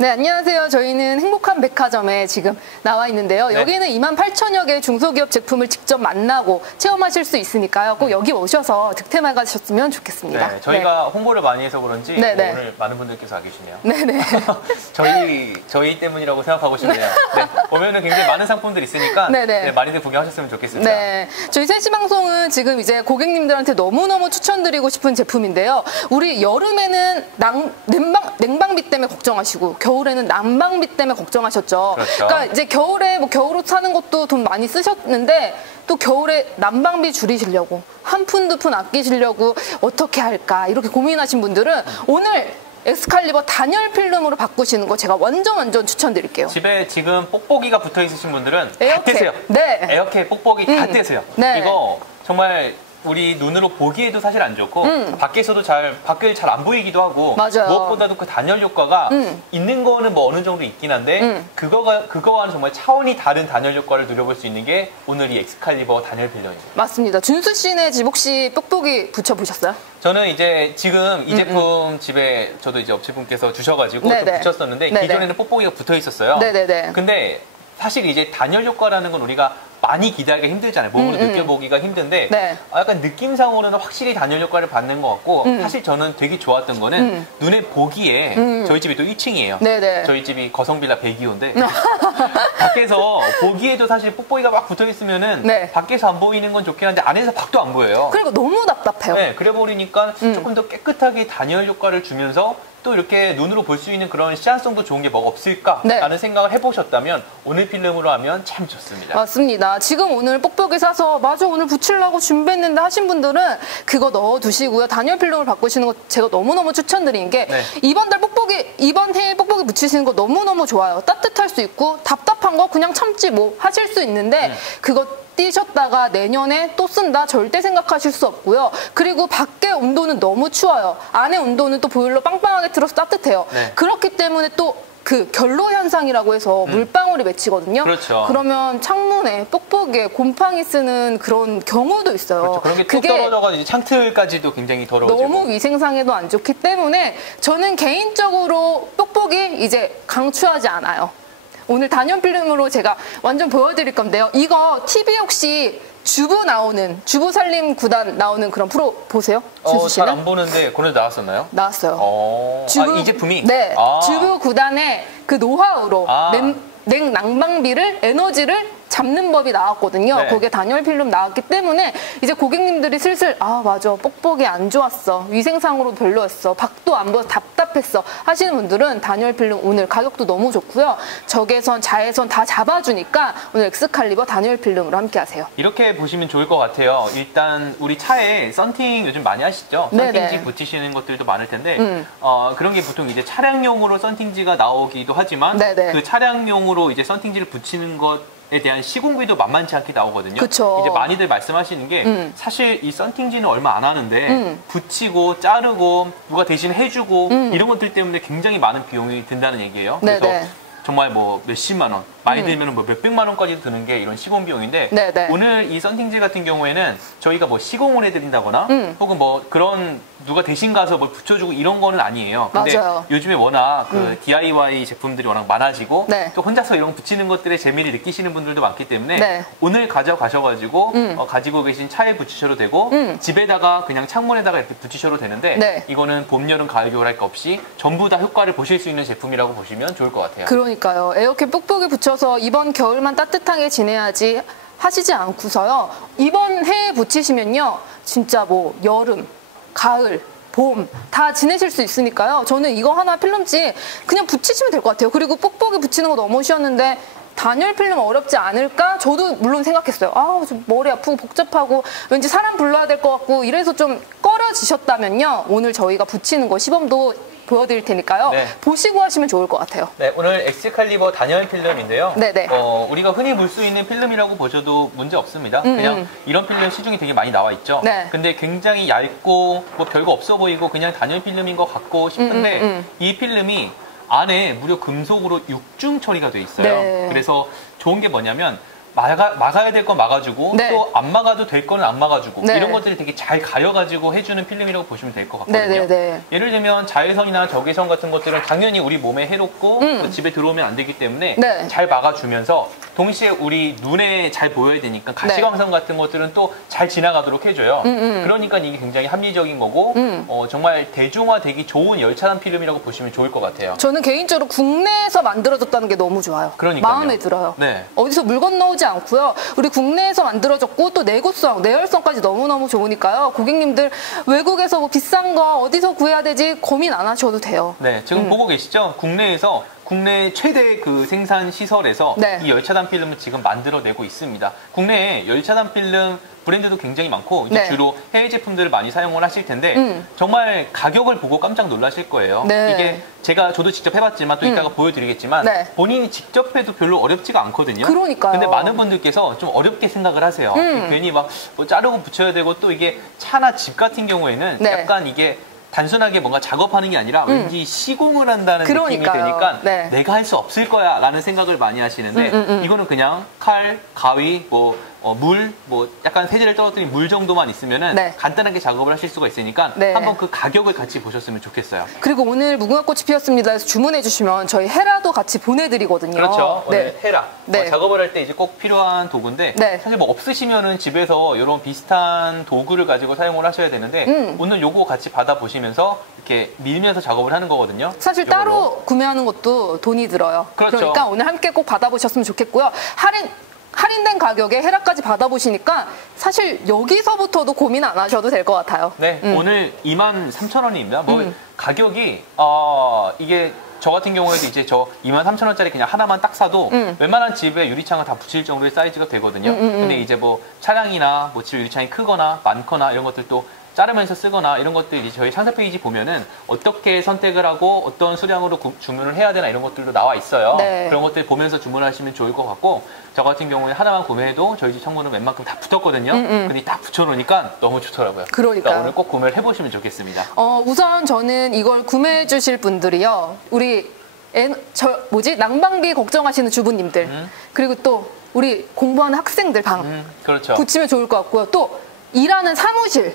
네, 안녕하세요. 저희는 행복한 백화점에 지금 나와 있는데요. 네. 여기는 28,000여 개의 중소기업 제품을 직접 만나고 체험하실 수 있으니까요. 꼭 여기 오셔서 득템해 가셨으면 좋겠습니다. 네, 저희가 홍보를 많이 해서 그런지 네네. 오늘 많은 분들께서 와 계시네요. 네네. 저희 때문이라고 생각하고 싶네요. 네, 오면은 굉장히 많은 상품들이 있으니까 네네. 네, 많이들 구경하셨으면 좋겠습니다. 네, 저희 세시 방송은 지금 이제 고객님들한테 너무너무 추천드리고 싶은 제품인데요. 우리 여름에는 냉방비 때문에 걱정하시고 겨울에는 난방비 때문에 걱정하셨죠. 그렇죠. 그러니까 이제 겨울에 뭐 겨울옷 사는 것도 돈 많이 쓰셨는데 또 겨울에 난방비 줄이시려고 한 푼 두 푼 아끼시려고 어떻게 할까 이렇게 고민하신 분들은 오늘 엑스칼리버 단열 필름으로 바꾸시는 거 제가 완전 추천드릴게요. 집에 지금 뽁뽁이가 붙어 있으신 분들은 다 에어캡. 떼세요. 네. 에어캡 뽁뽁이 다 떼세요. 네. 이거 정말 우리 눈으로 보기에도 사실 안 좋고 밖에서도 밖을 잘 안 보이기도 하고 맞아요. 무엇보다도 그 단열 효과가 있는 거는 뭐 어느 정도 있긴 한데 그거와는 정말 차원이 다른 단열 효과를 누려볼 수 있는 게 오늘 이 엑스칼리버 단열 필름입니다. 맞습니다. 준수 씨네 집 혹시 뽁뽁이 붙여보셨어요? 저는 이제 지금 이 제품 집에 저도 이제 업체분께서 주셔가지고 좀 네네. 붙였었는데 네네. 기존에는 뽁뽁이가 붙어 있었어요. 네네네. 근데 사실 이제 단열 효과라는 건 우리가 많이 기대하기가 힘들잖아요. 몸으로 느껴보기가 힘든데 네. 약간 느낌상으로는 확실히 단열 효과를 받는 것 같고 사실 저는 되게 좋았던 거는 눈에 보기에 저희 집이 또 1층이에요. 네네. 저희 집이 거성빌라 102호인데 밖에서 보기에도 사실 뽁뽁이가 막 붙어 있으면은 네. 밖에서 안 보이는 건 좋긴 한데 안에서 밖도 안 보여요. 그리고 너무 답답해요. 네, 그래 버리니까 조금 더 깨끗하게 단열 효과를 주면서 또 이렇게 눈으로 볼 수 있는 그런 시안성도 좋은 게 뭐가 없을까라는 네. 생각을 해보셨다면 오늘 필름으로 하면 참 좋습니다. 맞습니다. 지금 오늘 뽁뽁이 사서 맞아 오늘 붙이려고 준비했는데 하신 분들은 그거 넣어두시고요. 단열 필름을 바꾸시는 거 제가 너무너무 추천드리는 게 네. 이번 해에 뽁뽁이 붙이시는 거 너무너무 좋아요. 따뜻할 수 있고 답답한 거 그냥 참지 뭐 하실 수 있는데 그거 띄셨다가 내년에 또 쓴다 절대 생각하실 수 없고요. 그리고 밖에 온도는 너무 추워요. 안에 온도는 또 보일러 빵빵하게 틀어서 따뜻해요. 네. 그렇기 때문에 또 그 결로 현상이라고 해서 물방울이 맺히거든요. 그렇죠. 그러면 창문에 뽁뽁이에 곰팡이 쓰는 그런 경우도 있어요. 그렇죠. 그런 게 뚝 떨어져가지고 창틀까지도 굉장히 더러워지고. 너무 위생상에도 안 좋기 때문에 저는 개인적으로 뽁뽁이 이제 강추하지 않아요. 오늘 단열 필름으로 제가 완전 보여드릴 건데요. 이거 TV 혹시 주부 살림 구단 나오는 그런 프로 보세요? 준수 씨는? 잘 안 보는데 그런데 나왔었나요? 나왔어요. 이 제품이? 네. 주부 구단의 그 노하우로 냉난방비를 에너지를 잡는 법이 나왔거든요. 네. 거기에 단열 필름 나왔기 때문에 이제 고객님들이 슬슬 아 맞아 뽁뽁이 안 좋았어 위생상으로 별로였어 밖도 안 보여서 답답했어 하시는 분들은 단열 필름 오늘 가격도 너무 좋고요. 적외선 자외선 다 잡아주니까 오늘 엑스칼리버 단열 필름으로 함께 하세요. 이렇게 보시면 좋을 것 같아요. 일단 우리 차에 썬팅 요즘 많이 하시죠? 네네. 썬팅지 붙이시는 것들도 많을 텐데 그런 게 보통 이제 차량용으로 썬팅지가 나오기도 하지만 네네. 그 차량용으로 이제 썬팅지를 붙이는 것에 대한 시공비도 만만치 않게 나오거든요. 그쵸. 이제 많이들 말씀하시는 게 사실 이 썬팅지는 얼마 안 하는데 붙이고 자르고 누가 대신 해주고 이런 것들 때문에 굉장히 많은 비용이 든다는 얘기예요. 그래서 네네. 정말 뭐 몇십만 원, 많이 들면 뭐 몇백만 원까지 드는 게 이런 시공 비용인데 네네. 오늘 이 썬팅지 같은 경우에는 저희가 뭐 시공을 해드린다거나 혹은 뭐 그런 누가 대신 가서 뭘 붙여주고 이런 거는 아니에요. 근데 맞아요. 요즘에 워낙 그 DIY 제품들이 워낙 많아지고 네. 또 혼자서 이런 거 붙이는 것들의 재미를 느끼시는 분들도 많기 때문에 네. 오늘 가져가셔가지고 가지고 계신 차에 붙이셔도 되고 집에다가 그냥 창문에다가 이렇게 붙이셔도 되는데 네. 이거는 봄, 여름, 가을, 겨울 할 거 없이 전부 다 효과를 보실 수 있는 제품이라고 보시면 좋을 것 같아요. 그러니까요. 에어캡 뽁뽁이 붙여서 이번 겨울만 따뜻하게 지내야지 하시지 않고서요. 이번 해에 붙이시면요. 진짜 뭐 여름, 가을, 봄 다 지내실 수 있으니까요. 저는 이거 하나 필름지 그냥 붙이시면 될 것 같아요. 그리고 뽁뽁이 붙이는 거 너무 쉬웠는데 단열 필름 어렵지 않을까? 저도 물론 생각했어요. 아, 좀 머리 아프고 복잡하고 왠지 사람 불러야 될 것 같고 이래서 좀 꺼려지셨다면요. 오늘 저희가 붙이는 거 시범도 보여드릴 테니까요. 네. 보시고 하시면 좋을 것 같아요. 네, 오늘 엑스칼리버 단열 필름인데요. 네네. 우리가 흔히 볼 수 있는 필름이라고 보셔도 문제 없습니다. 그냥 이런 필름 시중에 되게 많이 나와 있죠. 네. 근데 굉장히 얇고 뭐 별거 없어 보이고 그냥 단열 필름인 것 같고 싶은데 이 필름이 안에 무려 금속으로 6중 처리가 돼 있어요. 네. 그래서 좋은 게 뭐냐면 막아야 될 건 막아주고 네. 또 안 막아도 될 거는 안 막아주고 네. 이런 것들이 되게 잘 가려가지고 해주는 필름이라고 보시면 될 것 같거든요. 네. 예를 들면 자외선이나 적외선 같은 것들은 당연히 우리 몸에 해롭고 또 집에 들어오면 안 되기 때문에 네. 잘 막아주면서 동시에 우리 눈에 잘 보여야 되니까 가시광선 같은 것들은 또 잘 지나가도록 해줘요. 그러니까 이게 굉장히 합리적인 거고 정말 대중화되기 좋은 열차단 필름이라고 보시면 좋을 것 같아요. 저는 개인적으로 국내에서 만들어졌다는 게 너무 좋아요. 그러니까요. 마음에 들어요. 네. 어디서 물 건너오지 않고요. 우리 국내에서 만들어졌고 또 내구성, 내열성까지 너무너무 좋으니까요. 고객님들 외국에서 뭐 비싼 거 어디서 구해야 되지 고민 안 하셔도 돼요. 네, 지금 보고 계시죠? 국내 최대 그 생산 시설에서 네. 이 열차단 필름을 지금 만들어내고 있습니다. 국내에 열차단 필름 브랜드도 굉장히 많고 이제 네. 주로 해외 제품들을 많이 사용을 하실 텐데 정말 가격을 보고 깜짝 놀라실 거예요. 네. 이게 저도 직접 해봤지만 또 이따가 보여드리겠지만 네. 본인이 직접 해도 별로 어렵지가 않거든요. 그러니까요. 근데 많은 분들께서 좀 어렵게 생각을 하세요. 괜히 막 뭐 자르고 붙여야 되고 또 이게 차나 집 같은 경우에는 네. 약간 이게 단순하게 뭔가 작업하는 게 아니라 왠지 시공을 한다는 느낌이 그러니까요. 드니까 네. 내가 할 수 없을 거야 라는 생각을 많이 하시는데 이거는 그냥 칼, 가위, 물, 약간 세제를 떨어뜨린 물 정도만 있으면은 네. 간단하게 작업을 하실 수가 있으니까 네. 한번 그 가격을 같이 보셨으면 좋겠어요. 그리고 오늘 무궁화꽃이 피었습니다 해서 주문해 주시면 저희 헤라도 같이 보내드리거든요. 그렇죠. 네. 오늘 헤라. 네. 작업을 할 때 이제 꼭 필요한 도구인데 네. 사실 뭐 없으시면은 집에서 이런 비슷한 도구를 가지고 사용을 하셔야 되는데 오늘 요거 같이 받아보시면서 이렇게 밀면서 작업을 하는 거거든요. 사실 요걸로. 따로 구매하는 것도 돈이 들어요. 그렇죠. 그러니까 오늘 함께 꼭 받아보셨으면 좋겠고요. 할인된 가격에 헤라까지 받아보시니까 사실 여기서부터도 고민 안 하셔도 될 것 같아요. 네, 오늘 23,000원입니다. 가격이 이게 저 같은 경우에도 이제 저 23,000원짜리 그냥 하나만 딱 사도 웬만한 집에 유리창을 다 붙일 정도의 사이즈가 되거든요. 근데 이제 뭐 차량이나 뭐 집 유리창이 크거나 많거나 이런 것들도 자르면서 쓰거나 이런 것들이 저희 상세 페이지 보면은 어떻게 선택을 하고 어떤 수량으로 주문을 해야 되나 이런 것들도 나와 있어요. 네. 그런 것들 보면서 주문하시면 좋을 것 같고 저 같은 경우에 하나만 구매해도 저희 집 창문은 웬만큼 다 붙었거든요. 근데 딱 붙여놓으니까 너무 좋더라고요. 그러니까요. 오늘 꼭 구매를 해보시면 좋겠습니다. 우선 저는 이걸 구매해 주실 분들이요. 우리 난방비 걱정하시는 주부님들 그리고 또 우리 공부하는 학생들 방 그렇죠. 붙이면 좋을 것 같고요. 또 일하는 사무실에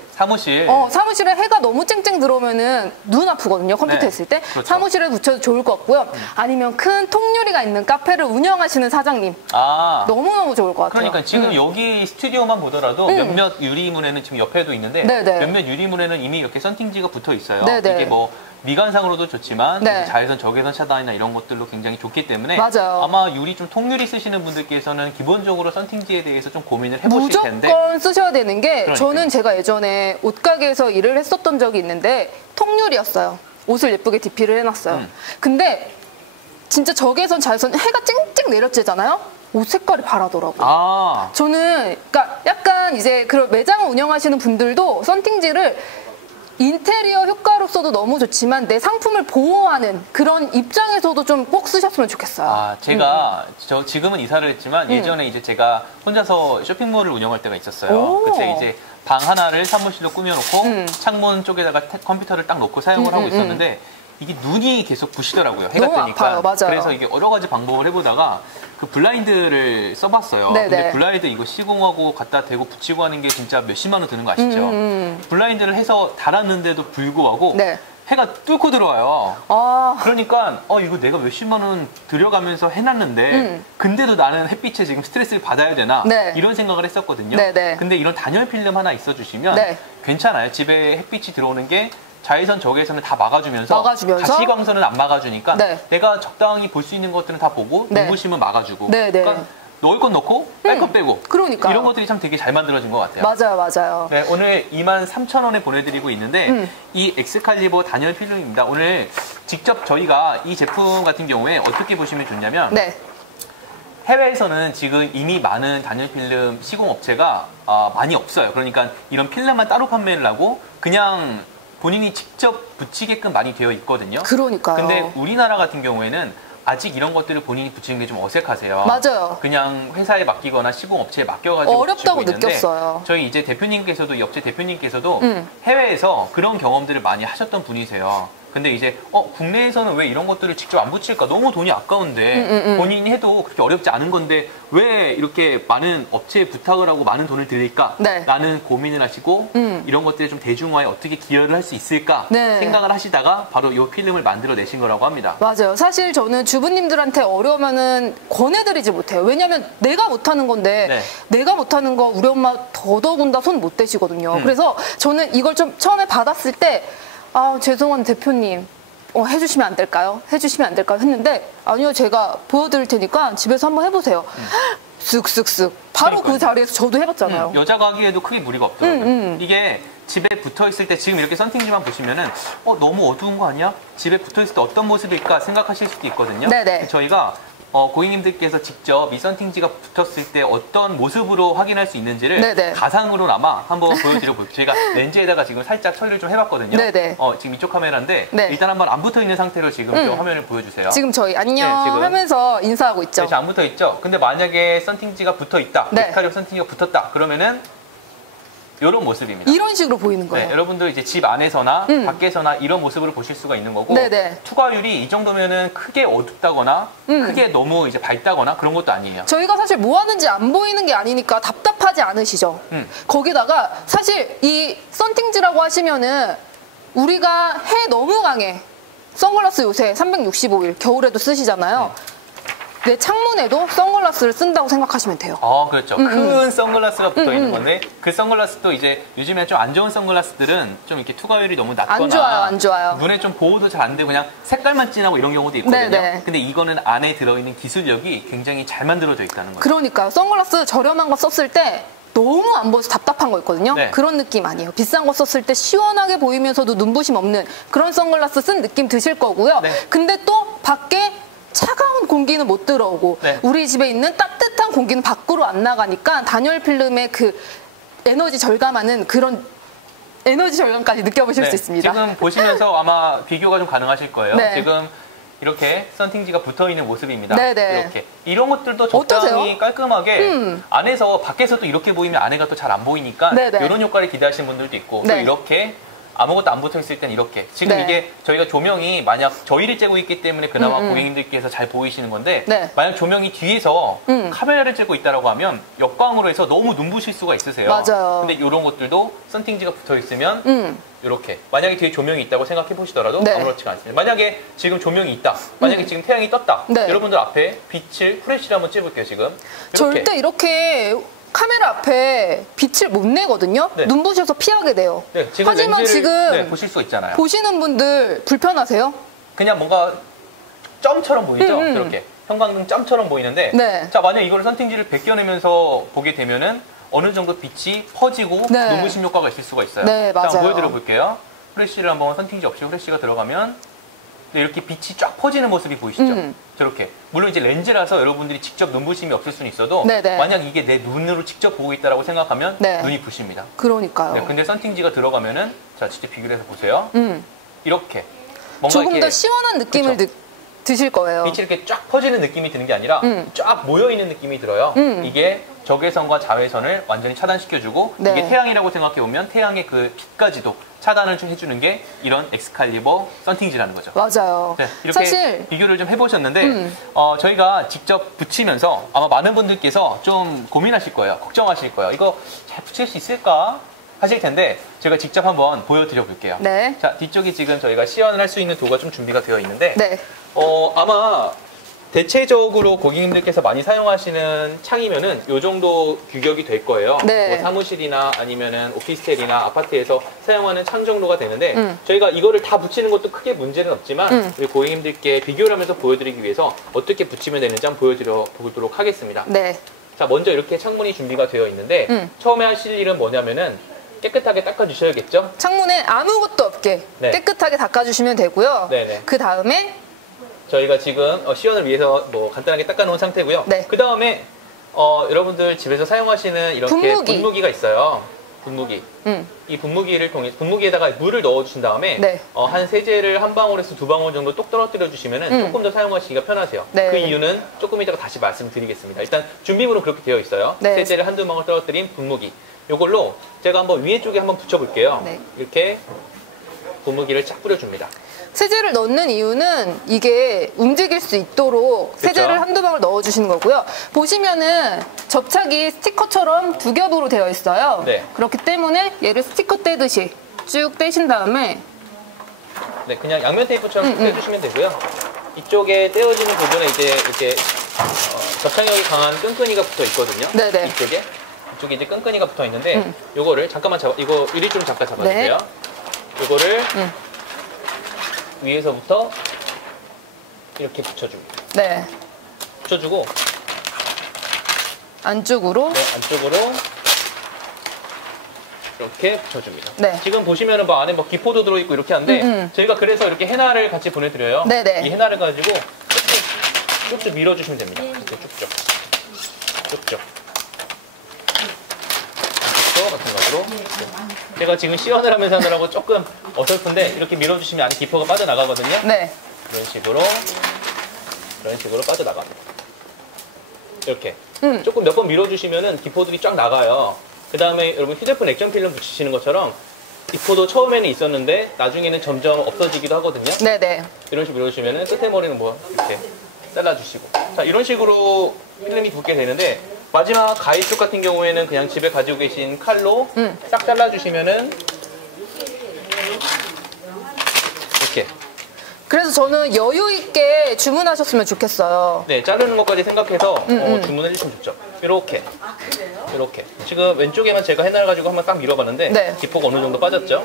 해가 너무 쨍쨍 들어오면은 눈 아프거든요. 컴퓨터 네, 했을 때. 그렇죠. 사무실에 붙여도 좋을 것 같고요. 아니면 큰 통유리가 있는 카페를 운영하시는 사장님. 너무너무 좋을 것 같아요. 그러니까 지금 여기 스튜디오만 보더라도 몇몇 유리문에는 지금 옆에도 있는데 네네. 몇몇 유리문에는 이미 이렇게 썬팅지가 붙어 있어요. 네네. 이게 뭐 미관상으로도 좋지만 네. 자외선 적외선 차단이나 이런 것들로 굉장히 좋기 때문에 맞아요. 아마 통유리 쓰시는 분들께서는 기본적으로 썬팅지에 대해서 좀 고민을 해보실 텐데 무조건 쓰셔야 되는 게 그러니까요. 저는 제가 예전에 옷가게에서 일을 했었던 적이 있는데 통유리였어요. 옷을 예쁘게 DP를 해놨어요. 근데 진짜 적외선 자외선 해가 쨍쨍 내렸잖아요. 옷 색깔이 바라더라고요. 저는 그러니까 약간 이제 그런 매장을 운영하시는 분들도 썬팅지를 인테리어 효과로서도 너무 좋지만 내 상품을 보호하는 그런 입장에서도 좀 꼭 쓰셨으면 좋겠어요. 제가 지금은 이사를 했지만 예전에 이제 제가 혼자서 쇼핑몰을 운영할 때가 있었어요. 그때 이제 방 하나를 사무실로 꾸며놓고 창문 쪽에다가 컴퓨터를 딱 놓고 사용을 하고 있었는데 이게 눈이 계속 부시더라고요. 해가 너무 뜨니까. 아파요. 맞아요. 그래서 이게 여러 가지 방법을 해보다가 그 블라인드를 써봤어요. 네네. 근데 블라인드 이거 시공하고 갖다 대고 붙이고 하는 게 진짜 몇십만 원 드는 거 아시죠? 블라인드를 해서 달았는데도 불구하고 네. 해가 뚫고 들어와요. 그러니까 이거 내가 몇십만 원 들여가면서 해놨는데 근데도 나는 햇빛에 지금 스트레스를 받아야 되나 네. 이런 생각을 했었거든요. 네네. 근데 이런 단열 필름 하나 있어주시면 네. 괜찮아요. 집에 햇빛이 들어오는 게 자외선 적외선을 다 막아주면서 가시광선은 안 막아주니까 네. 내가 적당히 볼 수 있는 것들은 다 보고 네. 눈부시면 막아주고 네, 네. 그러니까 넣을 건 넣고 뺄 건 빼고 그러니까요. 이런 것들이 참 되게 잘 만들어진 것 같아요. 맞아요. 네, 오늘 23,000원에 보내드리고 있는데 이 엑스칼리버 단열 필름입니다. 오늘 직접 저희가 이 제품 같은 경우에 어떻게 보시면 좋냐면 네. 해외에서는 지금 이미 많은 단열 필름 시공 업체가 많이 없어요. 그러니까 이런 필름만 따로 판매를 하고 그냥 본인이 직접 붙이게끔 많이 되어 있거든요. 그러니까요. 근데 우리나라 같은 경우에는 아직 이런 것들을 본인이 붙이는 게 좀 어색하세요. 맞아요. 그냥 회사에 맡기거나 시공업체에 맡겨가지고 어렵다고 붙이고 있는데 느꼈어요. 저희 이제 대표님께서도 이 업체 대표님께서도 해외에서 그런 경험들을 많이 하셨던 분이세요. 근데 이제 국내에서는 왜 이런 것들을 직접 안 붙일까? 너무 돈이 아까운데 본인이 해도 그렇게 어렵지 않은 건데 왜 이렇게 많은 업체에 부탁을 하고 많은 돈을 들일까? 네. 라는 고민을 하시고 이런 것들을 좀 대중화에 어떻게 기여를 할 수 있을까? 네. 생각을 하시다가 바로 이 필름을 만들어내신 거라고 합니다. 맞아요. 사실 저는 주부님들한테 어려우면은 권해드리지 못해요. 왜냐면 내가 못하는 건데 네. 내가 못하는 거 우리 엄마 더더군다 손 못 대시거든요. 그래서 저는 이걸 좀 처음에 받았을 때 죄송한 대표님 해주시면 안 될까요? 해주시면 안 될까요? 했는데 아니요, 제가 보여드릴 테니까 집에서 한번 해보세요. 쓱쓱쓱 바로 그러니까요. 그 자리에서 저도 해봤잖아요. 여자가 하기에도 크게 무리가 없더라고요. 이게 집에 붙어 있을 때 지금 이렇게 썬팅지만 보시면은 너무 어두운 거 아니야? 집에 붙어 있을 때 어떤 모습일까 생각하실 수도 있거든요. 네네. 저희가 고객님들께서 직접 이 썬팅지가 붙었을 때 어떤 모습으로 확인할 수 있는지를 네네. 가상으로나마 한번 보여드려 볼게요. 저희가 렌즈에다가 지금 살짝 처리를 좀 해봤거든요. 네네. 지금 이쪽 카메라인데 네. 일단 한번 안 붙어 있는 상태로 지금 좀 화면을 보여주세요. 지금 저희 안녕 네, 지금. 하면서 인사하고 있죠. 네, 안 붙어 있죠. 근데 만약에 썬팅지가 붙어 있다, 네. 엑스칼리버 썬팅지가 붙었다, 그러면은 이런 모습입니다. 이런 식으로 보이는 거예요. 네, 여러분들 이제 집 안에서나 밖에서나 이런 모습으로 보실 수가 있는 거고 네네. 투과율이 이 정도면은 크게 어둡다거나 크게 너무 이제 밝다거나 그런 것도 아니에요. 저희가 사실 뭐 하는지 안 보이는 게 아니니까 답답하지 않으시죠? 거기다가 사실 이 썬팅지라고 하시면은 우리가 해 너무 강해. 선글라스 요새 365일 겨울에도 쓰시잖아요. 내 창문에도 선글라스를 쓴다고 생각하시면 돼요. 그렇죠. 큰 선글라스가 붙어 있는 건데 그 선글라스도 이제 요즘에 좀 안 좋은 선글라스들은 좀 이렇게 투과율이 너무 낮거나 안 좋아요, 안 좋아요. 눈에 좀 보호도 잘 안 되고 그냥 색깔만 진하고 이런 경우도 있거든요. 네네. 근데 이거는 안에 들어있는 기술력이 굉장히 잘 만들어져 있다는 거예요. 그러니까요. 선글라스 저렴한 거 썼을 때 너무 안 보여서 답답한 거 있거든요. 네. 그런 느낌 아니에요. 비싼 거 썼을 때 시원하게 보이면서도 눈부심 없는 그런 선글라스 쓴 느낌 드실 거고요. 네. 근데 또 밖에 차가운 공기는 못 들어오고 네. 우리 집에 있는 따뜻한 공기는 밖으로 안 나가니까 단열 필름의 그 에너지 절감하는 그런 에너지 절감까지 느껴보실 수 있습니다. 지금 보시면서 아마 비교가 좀 가능하실 거예요. 네. 지금 이렇게 썬팅지가 붙어 있는 모습입니다. 네네. 이렇게 이런 것들도 적당히 어떠세요? 깔끔하게 안에서 밖에서도 이렇게 보이면 안에가 또 잘 안 보이니까 네네. 이런 효과를 기대하시는 분들도 있고 또 네. 이렇게 아무것도 안 붙어 있을 땐 이렇게 지금 네. 이게 저희가 조명이 만약 저희를 쬐고 있기 때문에 그나마 고객님들께서 잘 보이시는 건데 네. 만약 조명이 뒤에서 카메라를 쬐고 있다고 하면 역광으로 해서 너무 눈부실 수가 있으세요. 맞아요. 근데 이런 것들도 썬팅지가 붙어 있으면 이렇게 만약에 뒤에 조명이 있다고 생각해 보시더라도 네. 아무렇지가 않습니다. 만약에 지금 조명이 있다. 만약에 지금 태양이 떴다. 네. 여러분들 앞에 빛을 후레쉬를 한번 쬐볼게요. 지금 이렇게. 절대 이렇게 카메라 앞에 빛을 못 내거든요. 네. 눈부셔서 피하게 돼요. 네, 지금 하지만 렌즈를 지금 보실 수 있잖아요. 보시는 분들 불편하세요? 그냥 뭔가 점처럼 보이죠? 이렇게 형광등 점처럼 보이는데 네. 자 만약 이거를 썬팅지를 벗겨내면서 보게 되면은 어느 정도 빛이 퍼지고 네. 눈부심 효과가 있을 수가 있어요. 네, 자, 맞아요. 한번 보여드려 볼게요. 후레쉬를 한번 썬팅지 없이 후레쉬가 들어가면 이렇게 빛이 쫙 퍼지는 모습이 보이시죠? 저렇게. 물론 이제 렌즈라서 여러분들이 직접 눈부심이 없을 수는 있어도 네네. 만약 이게 내 눈으로 직접 보고 있다고 생각하면 네. 눈이 부십니다. 그러니까요. 네, 근데 썬팅지가 들어가면은 자 직접 비교를 해서 보세요. 이렇게 뭔가 조금 이렇게 더 시원한 느낌을 그쵸? 드실 거예요. 빛이 이렇게 쫙 퍼지는 느낌이 드는 게 아니라 쫙 모여있는 느낌이 들어요. 이게 적외선과 자외선을 완전히 차단시켜주고 네. 이게 태양이라고 생각해보면 태양의 그 빛까지도 차단을 좀 해주는 게 이런 엑스칼리버 썬팅지라는 거죠. 맞아요. 네, 이렇게 사실 비교를 좀 해보셨는데 저희가 직접 붙이면서 아마 많은 분들께서 좀 고민하실 거예요. 걱정하실 거예요. 이거 잘 붙일 수 있을까? 하실 텐데 제가 직접 한번 보여드려 볼게요. 네. 자, 뒤쪽이 지금 저희가 시연을 할 수 있는 도구가 좀 준비가 되어 있는데 네. 아마 대체적으로 고객님들께서 많이 사용하시는 창이면은 이 정도 규격이 될 거예요. 네. 뭐 사무실이나 아니면은 오피스텔이나 아파트에서 사용하는 창 정도가 되는데 저희가 이거를 다 붙이는 것도 크게 문제는 없지만 우리 고객님들께 비교를 하면서 보여드리기 위해서 어떻게 붙이면 되는지 한번 보여드려 보도록 하겠습니다. 네. 자, 먼저 이렇게 창문이 준비가 되어 있는데 처음에 하실 일은 뭐냐면은 깨끗하게 닦아주셔야겠죠? 창문에 아무것도 없게 네. 깨끗하게 닦아주시면 되고요. 네네. 그 다음에 저희가 지금 시연을 위해서 뭐 간단하게 닦아놓은 상태고요. 네. 그 다음에 여러분들 집에서 사용하시는 이렇게 분무기가 있어요. 분무기. 이 분무기를 통해 분무기에다가 물을 넣어주신 다음에 네. 한 세제를 한 방울에서 두 방울 정도 똑 떨어뜨려 주시면은 조금 더 사용하시기가 편하세요. 네. 그 이유는 조금 이따가 다시 말씀드리겠습니다. 일단 준비물은 그렇게 되어 있어요. 네. 세제를 한두 방울 떨어뜨린 분무기. 이걸로 제가 한번 위에 쪽에 한번 붙여볼게요. 네. 이렇게 분무기를 쫙 뿌려줍니다. 세제를 넣는 이유는 이게 움직일 수 있도록 세제를 한두 방울 넣어주시는 거고요. 보시면은 접착이 스티커처럼 두 겹으로 되어 있어요. 네. 그렇기 때문에 얘를 스티커 떼듯이 쭉 떼신 다음에 네, 그냥 양면 테이프처럼 쭉 떼주시면 되고요. 이쪽에 떼어지는 부분에 이제 이렇게 접착력이 강한 끈끈이가 붙어 있거든요. 네네. 이쪽에 이제 끈끈이가 붙어 있는데 요거를 잠깐만 이거 유리줄 잠깐 잡아주세요. 요거를 위에서부터 이렇게 붙여줍니다. 네. 붙여주고 안쪽으로 네, 안쪽으로 이렇게 붙여줍니다. 네. 지금 보시면은 뭐 안에 뭐 기포도 들어있고 이렇게 한데 저희가 그래서 이렇게 헤나를 같이 보내드려요. 네네. 이 헤나를 가지고 쭉쭉 밀어주시면 됩니다. 이렇게 쭉쭉 마찬가지로 제가 지금 시연을 하면서 하느라고 조금 어설픈데 이렇게 밀어주시면 안에 기포가 빠져나가거든요. 네. 이런 식으로 빠져나갑니다. 이렇게 조금 몇 번 밀어주시면은 기포들이 쫙 나가요. 그 다음에 여러분 휴대폰 액정 필름 붙이시는 것처럼 기포도 처음에는 있었는데 나중에는 점점 없어지기도 하거든요. 네네. 이런 식으로 밀어주시면은 끝에 머리는 뭐 이렇게 잘라주시고 자 이런 식으로 필름이 붙게 되는데 마지막 가위 쪽 같은 경우에는 그냥 집에 가지고 계신 칼로 싹 잘라주시면은 이렇게 그래서 저는 여유 있게 주문하셨으면 좋겠어요. 네 자르는 것까지 생각해서 주문해 주시면 좋죠. 이렇게 지금 왼쪽에만 제가 헤나를 가지고 한번 딱 밀어봤는데 네. 기포가 어느 정도 빠졌죠?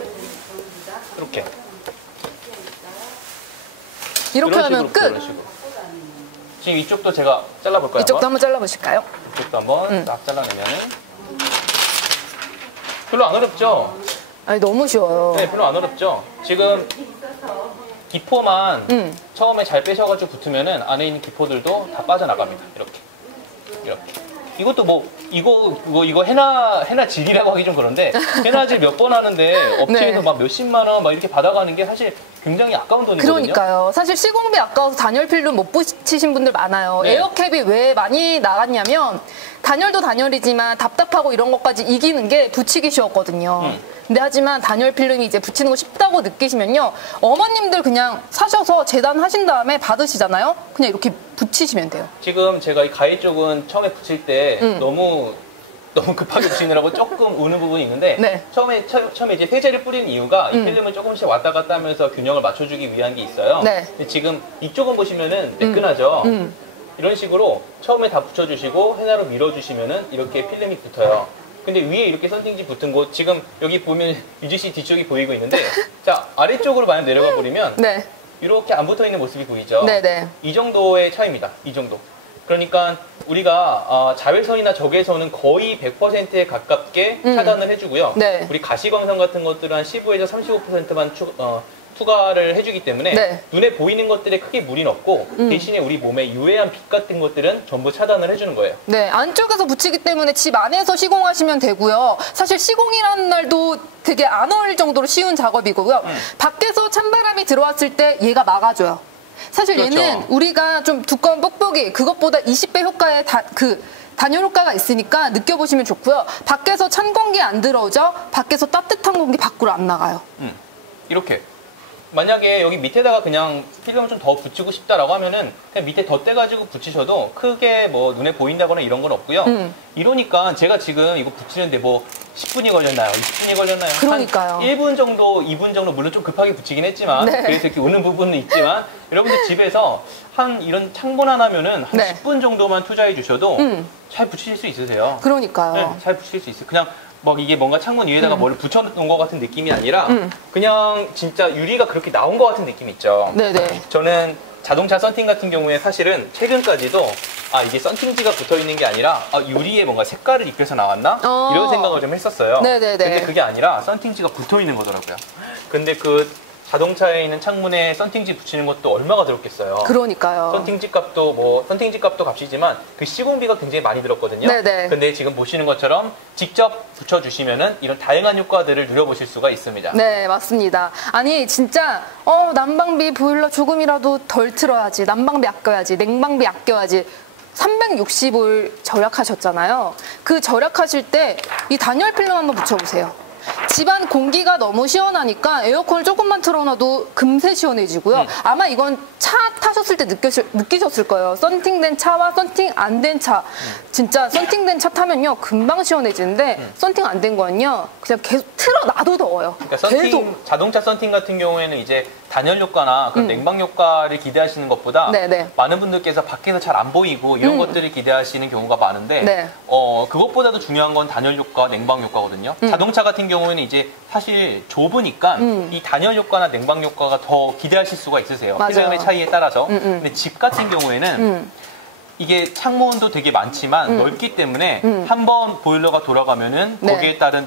이렇게 이렇게 이런 하면 식으로, 끝. 이런 식으로. 지금 이쪽도 제가 잘라볼까요? 이쪽도 한번 잘라보실까요? 이쪽도 한번 딱 잘라내면은 별로 안 어렵죠? 아니 너무 쉬워요. 네, 별로 안 어렵죠? 지금 기포만 처음에 잘 빼셔가지고 붙으면은 안에 있는 기포들도 다 빠져나갑니다. 이렇게. 이것도 뭐 이거 헤나 질이라고 하기 좀 그런데 헤나질 몇 번 하는데 업체에서 네. 막 몇십만 원 막 이렇게 받아가는 게 사실 굉장히 아까운 돈이거든요. 그러니까요. 사실 시공비 아까워서 단열 필름 못 붙이신 분들 많아요. 네. 에어캡이 왜 많이 나갔냐면 단열도 단열이지만 답답하고 이런 것까지 이기는 게 붙이기 쉬웠거든요. 근데 하지만 단열 필름이 이제 붙이는 거 쉽다고 느끼시면요. 어머님들 그냥 사셔서 재단하신 다음에 받으시잖아요. 그냥 이렇게 붙이시면 돼요. 지금 제가 이 가위 쪽은 처음에 붙일 때 너무 급하게 붙이느라고 조금 우는 부분이 있는데 네. 처음에 이제 세제를 뿌리는 이유가 이 필름을 조금씩 왔다 갔다 하면서 균형을 맞춰주기 위한 게 있어요. 네. 근데 지금 이쪽은 보시면은 매끈하죠. 이런 식으로 처음에 다 붙여주시고 헤나로 밀어주시면은 이렇게 필름이 붙어요. 근데 위에 이렇게 썬팅지 붙은 곳 지금 여기 보면 유지 씨 뒤쪽이 보이고 있는데 자 아래쪽으로 만약 내려가 버리면 네. 이렇게 안 붙어 있는 모습이 보이죠. 네네. 이 정도의 차이입니다. 이 정도. 그러니까 우리가 자외선이나 적외선은 거의 100%에 가깝게 차단을 해주고요. 네. 우리 가시광선 같은 것들은 한 15에서 35%만 투과를 해주기 때문에 네. 눈에 보이는 것들에 크게 무리는 없고 대신에 우리 몸에 유해한 빛 같은 것들은 전부 차단을 해주는 거예요. 네, 안쪽에서 붙이기 때문에 집 안에서 시공하시면 되고요. 사실 시공이라는 날도 되게 안 어울릴 정도로 쉬운 작업이고요. 밖에서 찬바람이 들어왔을 때 얘가 막아줘요. 사실 그렇죠. 얘는 우리가 좀 두꺼운 뽁뽁이 그것보다 20배 효과의 단열 효과가 있으니까 느껴보시면 좋고요. 밖에서 찬 공기 안 들어오죠? 밖에서 따뜻한 공기 밖으로 안 나가요. 이렇게. 만약에 여기 밑에다가 그냥 필름을 좀 더 붙이고 싶다라고 하면은 그냥 밑에 덧대가지고 붙이셔도 크게 뭐 눈에 보인다거나 이런 건 없고요. 이러니까 제가 지금 이거 붙이는데 뭐 10분이 걸렸나요? 20분이 걸렸나요? 그러니까요. 한 1분 정도, 2분 정도 물론 좀 급하게 붙이긴 했지만 네. 그래서 이렇게 오는 부분은 있지만 여러분들 집에서 한 이런 창문 하나면은 한 네. 10분 정도만 투자해 주셔도 잘 붙이실 수 있으세요. 그러니까요. 네, 잘 붙이실 수 있어요. 그냥 막 이게 뭔가 창문 위에다가 뭘 붙여놓은 것 같은 느낌이 아니라 그냥 진짜 유리가 그렇게 나온 것 같은 느낌 있죠. 네네. 저는 자동차 썬팅 같은 경우에 사실은 최근까지도 이게 썬팅지가 붙어 있는 게 아니라 유리에 뭔가 색깔을 입혀서 나왔나? 이런 생각을 좀 했었어요. 네네네. 근데 그게 아니라 썬팅지가 붙어 있는 거더라고요. 근데 그 자동차에 있는 창문에 썬팅지 붙이는 것도 얼마가 들었겠어요. 그러니까요. 썬팅지 값도 값이지만 그 시공비가 굉장히 많이 들었거든요. 네네. 근데 지금 보시는 것처럼 직접 붙여주시면은 이런 다양한 효과들을 누려보실 수가 있습니다. 네, 맞습니다. 아니, 진짜, 난방비 보일러 조금이라도 덜 틀어야지. 난방비 아껴야지. 냉방비 아껴야지. 360을 절약하셨잖아요. 그 절약하실 때 이 단열 필름 한번 붙여보세요. 집안 공기가 너무 시원하니까 에어컨을 조금만 틀어놔도 금세 시원해지고요. 아마 이건 차 타셨을 때 느끼셨을 거예요. 썬팅된 차와 썬팅 안 된 차. 진짜 썬팅된 차 타면요 금방 시원해지는데 썬팅 안 된 거는요 그냥 계속 틀어놔도 더워요. 그러니까 썬팅, 자동차 썬팅 같은 경우에는 이제 단열 효과나 그런 냉방 효과를 기대하시는 것보다 네네. 많은 분들께서 밖에서 잘 안 보이고 이런 것들을 기대하시는 경우가 많은데 네. 그것보다도 중요한 건 단열 효과, 냉방 효과거든요. 자동차 같은 경우에는 이제 사실 좁으니까 이 단열 효과나 냉방 효과가 더 기대하실 수가 있으세요. 맞아요. 필름의 차이에 따라서. 근데 집 같은 경우에는 이게 창문도 되게 많지만 넓기 때문에 한번 보일러가 돌아가면은 네. 거기에 따른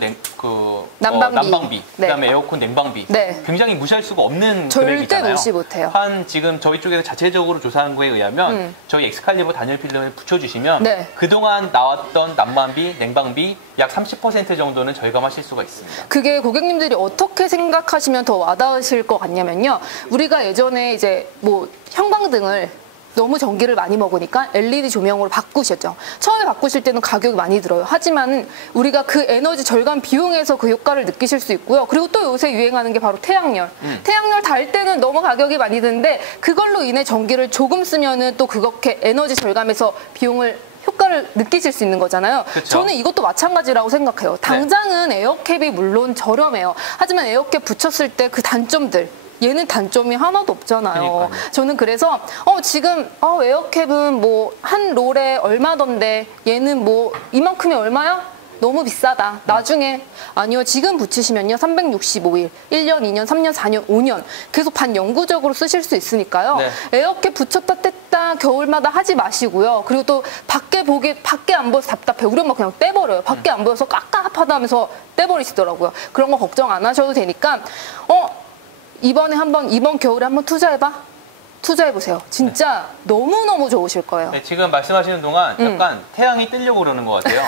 난방비, 네. 그다음에 에어컨 냉방비 네. 굉장히 무시할 수가 없는 절대 금액이잖아요. 무시 못해요. 한 지금 저희 쪽에서 자체적으로 조사한 거에 의하면 저희 엑스칼리버 단열 필름을 붙여주시면 네. 그동안 나왔던 난방비, 냉방비 약 30% 정도는 절감하실 수가 있습니다. 그게 고객님들이 어떻게 생각하시면 더 와닿으실 것 같냐면요. 우리가 예전에 이제 뭐 형광등을 너무 전기를 많이 먹으니까 LED 조명으로 바꾸셨죠. 처음에 바꾸실 때는 가격이 많이 들어요. 하지만 우리가 그 에너지 절감 비용에서 그 효과를 느끼실 수 있고요. 그리고 또 요새 유행하는 게 바로 태양열. 태양열 달 때는 너무 가격이 많이 드는데 그걸로 인해 전기를 조금 쓰면은 또 그렇게 에너지 절감에서 비용을 효과를 느끼실 수 있는 거잖아요. 그쵸? 저는 이것도 마찬가지라고 생각해요. 당장은 에어캡이 물론 저렴해요. 하지만 에어캡 붙였을 때 그 단점들 얘는 단점이 하나도 없잖아요. 그러니까요. 저는 그래서 지금 에어캡은 뭐 한 롤에 얼마던데 얘는 뭐 이만큼이 얼마야? 너무 비싸다. 나중에 아니요. 지금 붙이시면요. 365일, 1년, 2년, 3년, 4년, 5년 계속 반영구적으로 쓰실 수 있으니까요. 네. 에어캡 붙였다 뗐다 겨울마다 하지 마시고요. 그리고 또 밖에 안 보여서 답답해. 우리 엄마 그냥 떼버려요. 밖에 안 보여서 깝깝하다 하면서 떼버리시더라고요. 그런 거 걱정 안 하셔도 되니까 이번 겨울에 한번 투자해보세요. 진짜 너무너무 좋으실 거예요. 네, 지금 말씀하시는 동안 약간 태양이 뜨려고 그러는 것 같아요.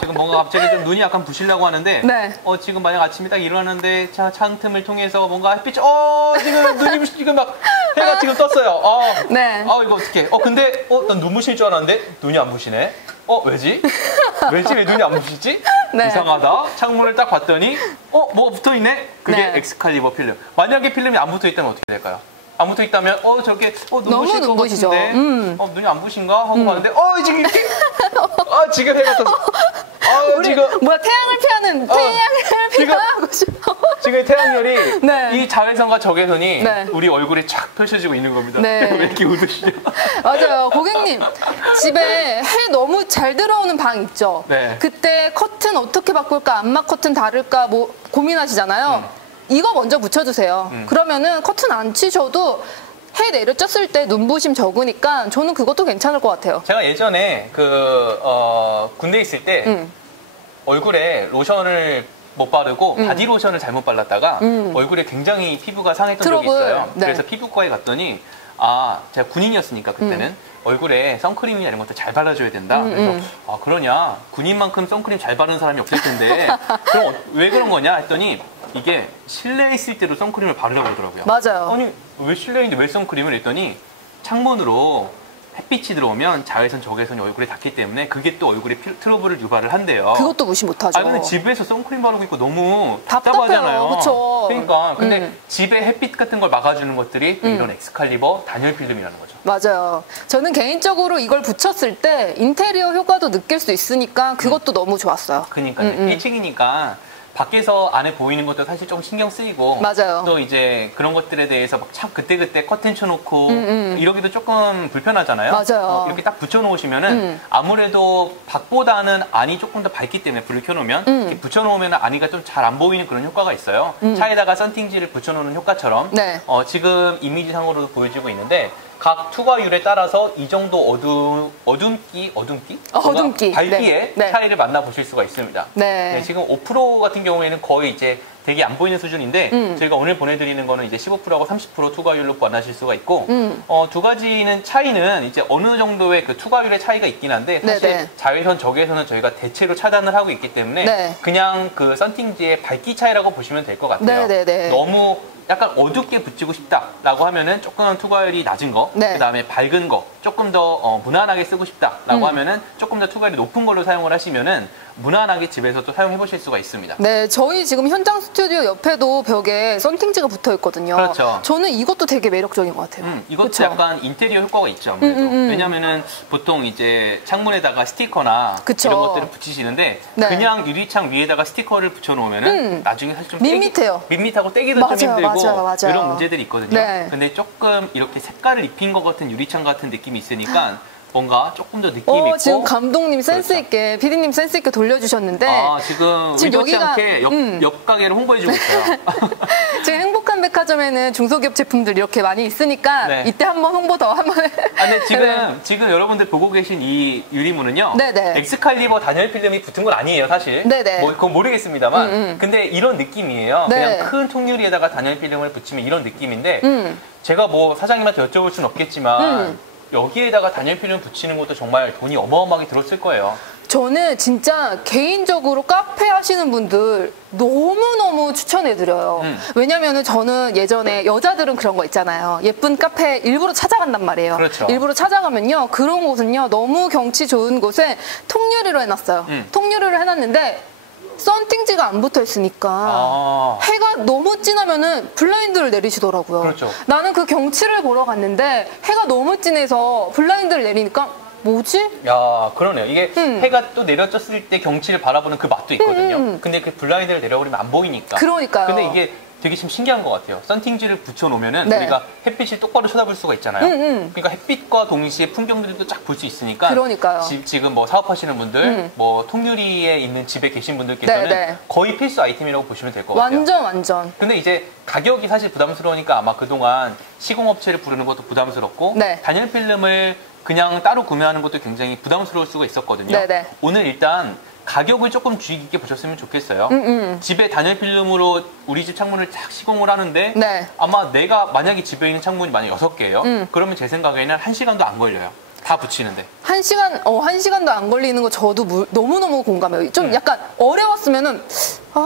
지금 뭔가 갑자기 좀 눈이 약간 부시려고 하는데 네. 지금 만약 아침에 딱 일어났는데 창틈을 통해서 뭔가 햇빛이 지금 눈이 지금 막 해가 지금 떴어요. 네. 이거 어떡해. 근데 난 눈 부실 줄 알았는데 눈이 안 부시네. 왜지? 왜 눈이 안 부시지? 네. 이상하다. 창문을 딱 봤더니 뭐가 붙어있네? 그게 네. 엑스칼리버 필름. 만약에 필름이 안 붙어있다면 어떻게 될까요? 안 붙어있다면 저게 눈 너무 부실 것 눈부시죠. 같은데 눈이 안 부신가? 하고 봤는데 지금 이렇게 지금 해가 떴어. 지금 뭐야 태양을 피하고 싶어. 지금 태양열이 네. 이 자외선과 적외선이 네. 우리 얼굴에 쫙 펼쳐지고 있는 겁니다. 네. 왜 이렇게 웃으시죠? 맞아요. 고객님 집에 해 너무 잘 들어오는 방 있죠. 네. 그때 커튼 어떻게 바꿀까 암막 커튼 다를까 뭐 고민하시잖아요. 이거 먼저 붙여주세요. 그러면은 커튼 안 치셔도 해 내려쪘을 때 눈부심 적으니까 저는 그것도 괜찮을 것 같아요. 제가 예전에 군대에 있을 때 얼굴에 로션을 못 바르고 바디 로션을 잘못 발랐다가 얼굴에 굉장히 피부가 상했던 적이 있어요. 네. 그래서 피부과에 갔더니 제가 군인이었으니까 그때는 얼굴에 선크림이나 이런 것도 잘 발라줘야 된다. 그래서 그러냐 군인만큼 선크림 잘 바르는 사람이 없을 텐데 그럼 왜 그런 거냐 했더니 이게 실내에 있을 때도 선크림을 바르라고 그러더라고요. 맞아요. 아니 왜 실내인데 왜 선크림을 했더니 창문으로 햇빛이 들어오면 자외선, 적외선이 얼굴에 닿기 때문에 그게 또 얼굴에 트러블을 유발을 한대요. 그것도 무시 못하죠. 근데 집에서 선크림 바르고 있고 너무 답답해요. 답답하잖아요. 그쵸. 그러니까 근데 집에 햇빛 같은 걸 막아주는 것들이 이런 엑스칼리버 단열 필름이라는 거죠. 맞아요. 저는 개인적으로 이걸 붙였을 때 인테리어 효과도 느낄 수 있으니까 그것도 너무 좋았어요. 그러니까 1층이니까 밖에서 안에 보이는 것도 사실 좀 신경 쓰이고 맞아요. 또 이제 그런 것들에 대해서 막 참 그때그때 커튼 쳐놓고 이러기도 조금 불편하잖아요. 맞아요. 이렇게 딱 붙여놓으시면은 아무래도 밖보다는 안이 조금 더 밝기 때문에 불을 켜놓으면 이렇게 붙여놓으면 안이가 좀 잘 안 보이는 그런 효과가 있어요. 차에다가 썬팅지를 붙여놓는 효과처럼 네. 지금 이미지상으로도 보여지고 있는데 각 투과율에 따라서 이 정도 어둠기 밝기의 네. 차이를 만나보실 수가 있습니다. 네. 지금 5% 같은 경우에는 거의 이제 되게 안 보이는 수준인데 저희가 오늘 보내드리는 거는 이제 15%하고 30% 투과율로 만나실 수가 있고 두 가지는 차이는 이제 어느 정도의 그 투과율의 차이가 있긴 한데 사실 네네. 자외선, 적외선은 저희가 대체로 차단을 하고 있기 때문에 네. 그냥 그 썬팅지의 밝기 차이라고 보시면 될 것 같아요. 네네네. 너무 약간 어둡게 붙이고 싶다라고 하면은 조금 투과율이 낮은 거, 네. 그다음에 밝은 거, 조금 더 무난하게 쓰고 싶다라고 하면은 조금 더 투과율이 높은 걸로 사용을 하시면은 무난하게 집에서 또 사용해 보실 수가 있습니다. 네, 저희 지금 현장 스튜디오 옆에도 벽에 썬팅지가 붙어 있거든요. 그렇죠. 저는 이것도 되게 매력적인 것 같아요. 이것도 그쵸? 약간 인테리어 효과가 있죠, 아무래도. 왜냐면은 보통 이제 창문에다가 스티커나 그쵸. 이런 것들을 붙이시는데 네. 그냥 유리창 위에다가 스티커를 붙여놓으면은 나중에 사실 좀 밋밋해요. 밋밋하고 떼기도 맞아요, 좀 힘들고 맞아요. 이런 문제들이 있거든요. 네. 근데 조금 이렇게 색깔을 입힌 것 같은 유리창 같은 느낌이 있으니까 뭔가 조금 더 느낌 있고. 지금 감독님 센스 그렇죠. 있게, PD님 센스 있게 돌려주셨는데. 지금 지금 의도치 여기가, 않게 옆 가게를 홍보해주고 있어요. 지금 행복한 백화점에는 중소기업 제품들 이렇게 많이 있으니까 네. 이때 한번 홍보 더 한번. 근데 지금 여러분들 보고 계신 이 유리문은요. 네네. 엑스칼리버 단열 필름이 붙은 건 아니에요, 사실. 네네. 그건 모르겠습니다만. 근데 이런 느낌이에요. 네. 그냥 큰 통유리에다가 단열 필름을 붙이면 이런 느낌인데 제가 뭐 사장님한테 여쭤볼 수는 없겠지만 여기에다가 단열 필름 붙이는 것도 정말 돈이 어마어마하게 들었을 거예요. 저는 진짜 개인적으로 카페 하시는 분들 너무너무 추천해드려요. 왜냐면은 저는 예전에 여자들은 그런 거 있잖아요. 예쁜 카페 일부러 찾아간단 말이에요. 그렇죠. 일부러 찾아가면요. 그런 곳은요. 너무 경치 좋은 곳에 통유리로 해놨어요. 통유리로 해놨는데 썬팅지가 안 붙어 있으니까 해가 너무 진하면은 블라인드를 내리시더라고요. 그렇죠. 나는 그 경치를 보러 갔는데 해가 너무 진해서 블라인드를 내리니까 뭐지? 야, 그러네요. 이게 해가 또 내려졌을 때 경치를 바라보는 그 맛도 있거든요. 근데 그 블라인드를 내려버리면 안 보이니까. 그러니까요. 근데 이게 되게 좀 신기한 것 같아요. 썬팅지를 붙여놓으면은 네. 우리가 햇빛을 똑바로 쳐다볼 수가 있잖아요. 그러니까 햇빛과 동시에 풍경들도 쫙 볼 수 있으니까. 그러니까요. 지금 뭐 사업하시는 분들, 뭐 통유리에 있는 집에 계신 분들께서는 네. 거의 필수 아이템이라고 보시면 될 것 같아요. 완전. 근데 이제 가격이 사실 부담스러우니까 아마 그동안 시공업체를 부르는 것도 부담스럽고 네. 단열 필름을 그냥 따로 구매하는 것도 굉장히 부담스러울 수가 있었거든요. 네네. 오늘 일단 가격을 조금 주의 깊게 보셨으면 좋겠어요. 집에 단열 필름으로 우리 집 창문을 딱 시공을 하는데 네. 아마 내가 만약에 집에 있는 창문이 만약 6개예요. 그러면 제 생각에는 1시간도 안 걸려요. 다 붙이는데. 1시간도 안 걸리는 거 저도 너무너무 공감해요. 좀 약간 어려웠으면은,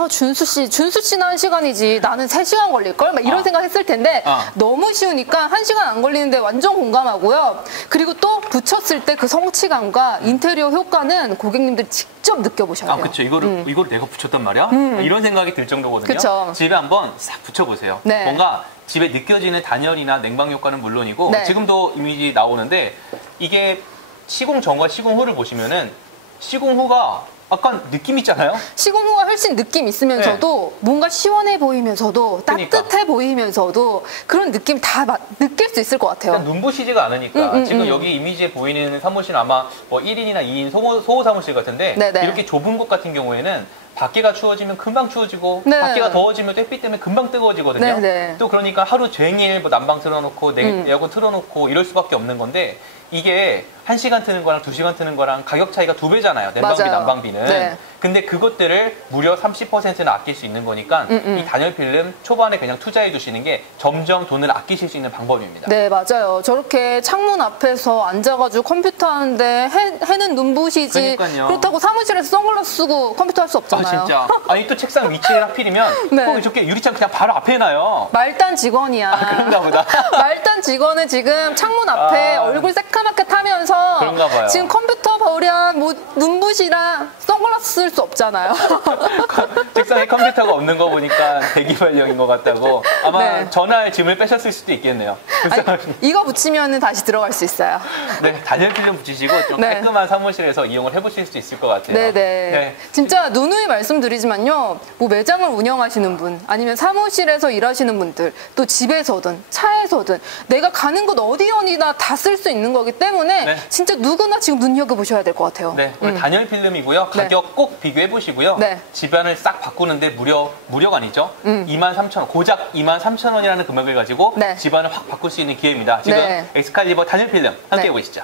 준수 씨는 1시간이지. 나는 3시간 걸릴걸? 막 이런 생각 했을 텐데, 너무 쉬우니까 1시간 안 걸리는데 완전 공감하고요. 그리고 또 붙였을 때 그 성취감과 인테리어 효과는 고객님들이 직접 느껴보셔야 돼요. 그쵸. 이걸 내가 붙였단 말이야? 이런 생각이 들 정도거든요. 그쵸. 집에 한번 싹 붙여보세요. 네. 뭔가 집에 느껴지는 단열이나 냉방 효과는 물론이고 네. 지금도 이미지 나오는데 이게 시공 전과 시공 후를 보시면은 시공 후가 약간 느낌 있잖아요. 시공 후가 훨씬 느낌 있으면서도 뭔가 시원해 보이면서도 그러니까. 따뜻해 보이면서도 그런 느낌 다 느낄 수 있을 것 같아요. 일단 눈부시지가 않으니까 지금 여기 이미지에 보이는 사무실은 아마 뭐 1인이나 2인 소호 사무실 같은데 네네. 이렇게 좁은 곳 같은 경우에는 밖에가 추워지면 금방 추워지고 네. 밖에가 더워지면 또 햇빛 때문에 금방 뜨거워지거든요. 네네. 또 그러니까 하루 종일 뭐 난방 틀어놓고 에어컨 틀어놓고 이럴 수밖에 없는 건데 이게 1시간 트는 거랑 2시간 트는 거랑 가격 차이가 2배잖아요. 냉방비, 맞아요. 난방비는. 네. 근데 그것들을 무려 30%는 아낄 수 있는 거니까 이 단열 필름 초반에 그냥 투자해 두시는 게 점점 돈을 아끼실 수 있는 방법입니다. 네, 맞아요. 저렇게 창문 앞에서 앉아가지고 컴퓨터 하는데 해는 눈부시지. 그러니까요. 그렇다고 사무실에서 선글라스 쓰고 컴퓨터 할 수 없잖아요. 진짜. 아니 또 책상 위치에 하필이면 네. 꼭 저렇게 유리창 그냥 바로 앞에 해놔요. 말단 직원이야. 그런가 보다. 말단 직원은 지금 창문 앞에 얼굴 새까맣게 타면서 그런가 봐요. 지금 컴퓨터 보랴 뭐 눈부시라 선글라스 쓸 수 없잖아요. 책상에 컴퓨터가 없는 거 보니까 대기발령인 것 같다고 아마 네. 전화할 짐을 빼셨을 수도 있겠네요. 아니, 이거 붙이면 다시 들어갈 수 있어요. 네, 단열 필름 붙이시고 좀 네. 깔끔한 사무실에서 이용을 해보실 수 있을 것 같아요. 네네. 네. 진짜 누누이 말씀드리지만요. 뭐 매장을 운영하시는 분, 아니면 사무실에서 일하시는 분들, 또 집에서든 차에서든 내가 가는 곳 어디어디나 다 쓸 수 있는 거기 때문에 네. 진짜 누구나 지금 눈여겨보셔야 될 것 같아요. 네, 오늘 단열 필름이고요. 네. 가격 꼭 비교해 보시고요. 네. 집안을 싹 바꾸는데 무료가 아니죠. 23,000원, 고작 23,000원이라는 금액을 가지고 네. 집안을 확 바꿀 수 있는 기회입니다. 지금 네. 엑스칼리버 단열 필름 함께 네. 보시죠.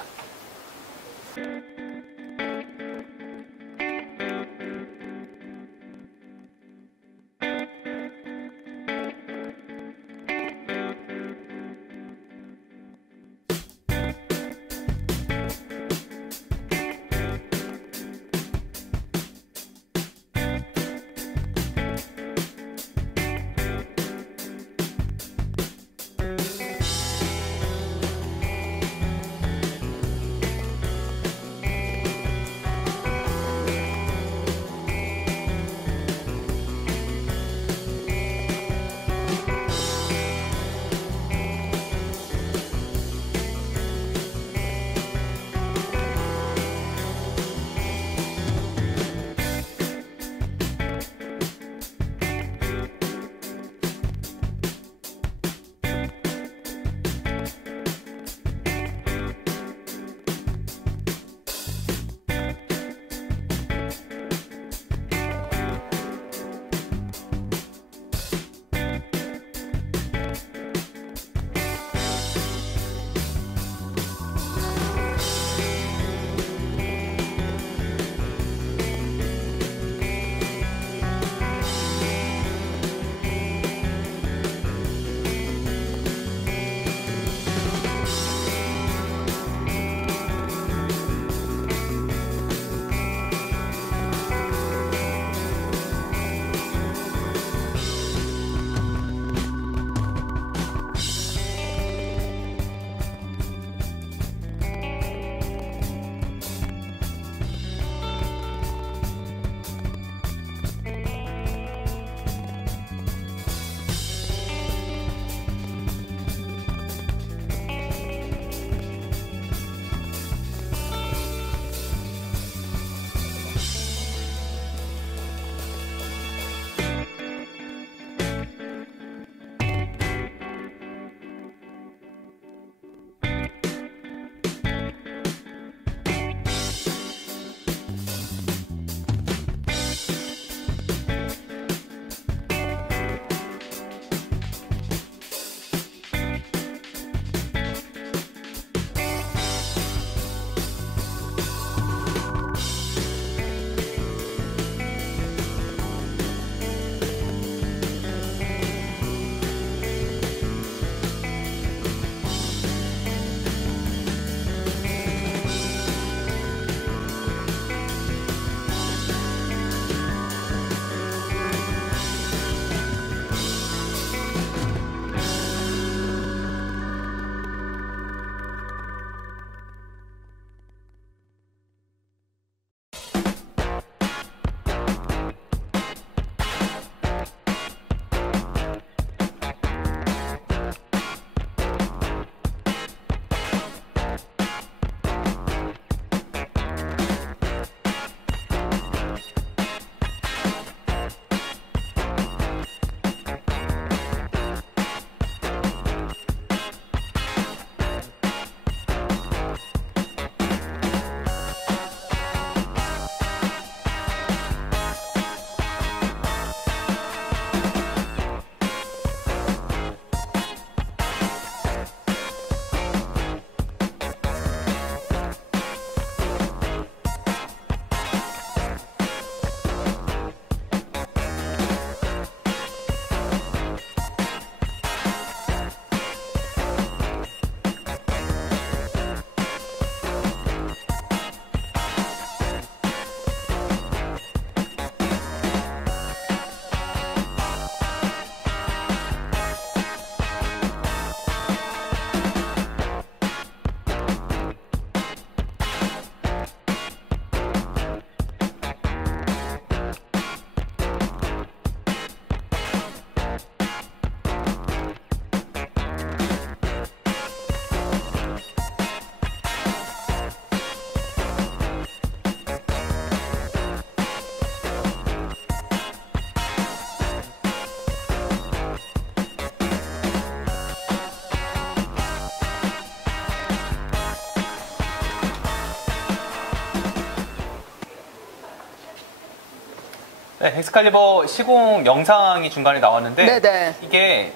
네, 엑스칼리버 시공 영상이 중간에 나왔는데 네네. 이게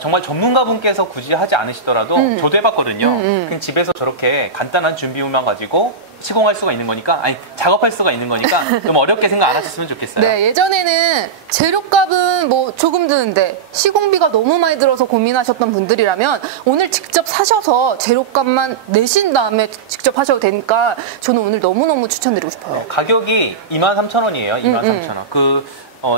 정말 전문가분께서 굳이 하지 않으시더라도 저도 해봤거든요. 그냥 집에서 저렇게 간단한 준비물만 가지고 시공할 수가 있는 거니까, 아니 작업할 수가 있는 거니까 좀 어렵게 생각 안 하셨으면 좋겠어요. 네, 예전에는 재료값은 뭐 조금 드는데 시공비가 너무 많이 들어서 고민하셨던 분들이라면 오늘 직접 사셔서 재료값만 내신 다음에 직접 하셔도 되니까 저는 오늘 너무너무 추천드리고 싶어요. 가격이 23,000원이에요. 23,000원.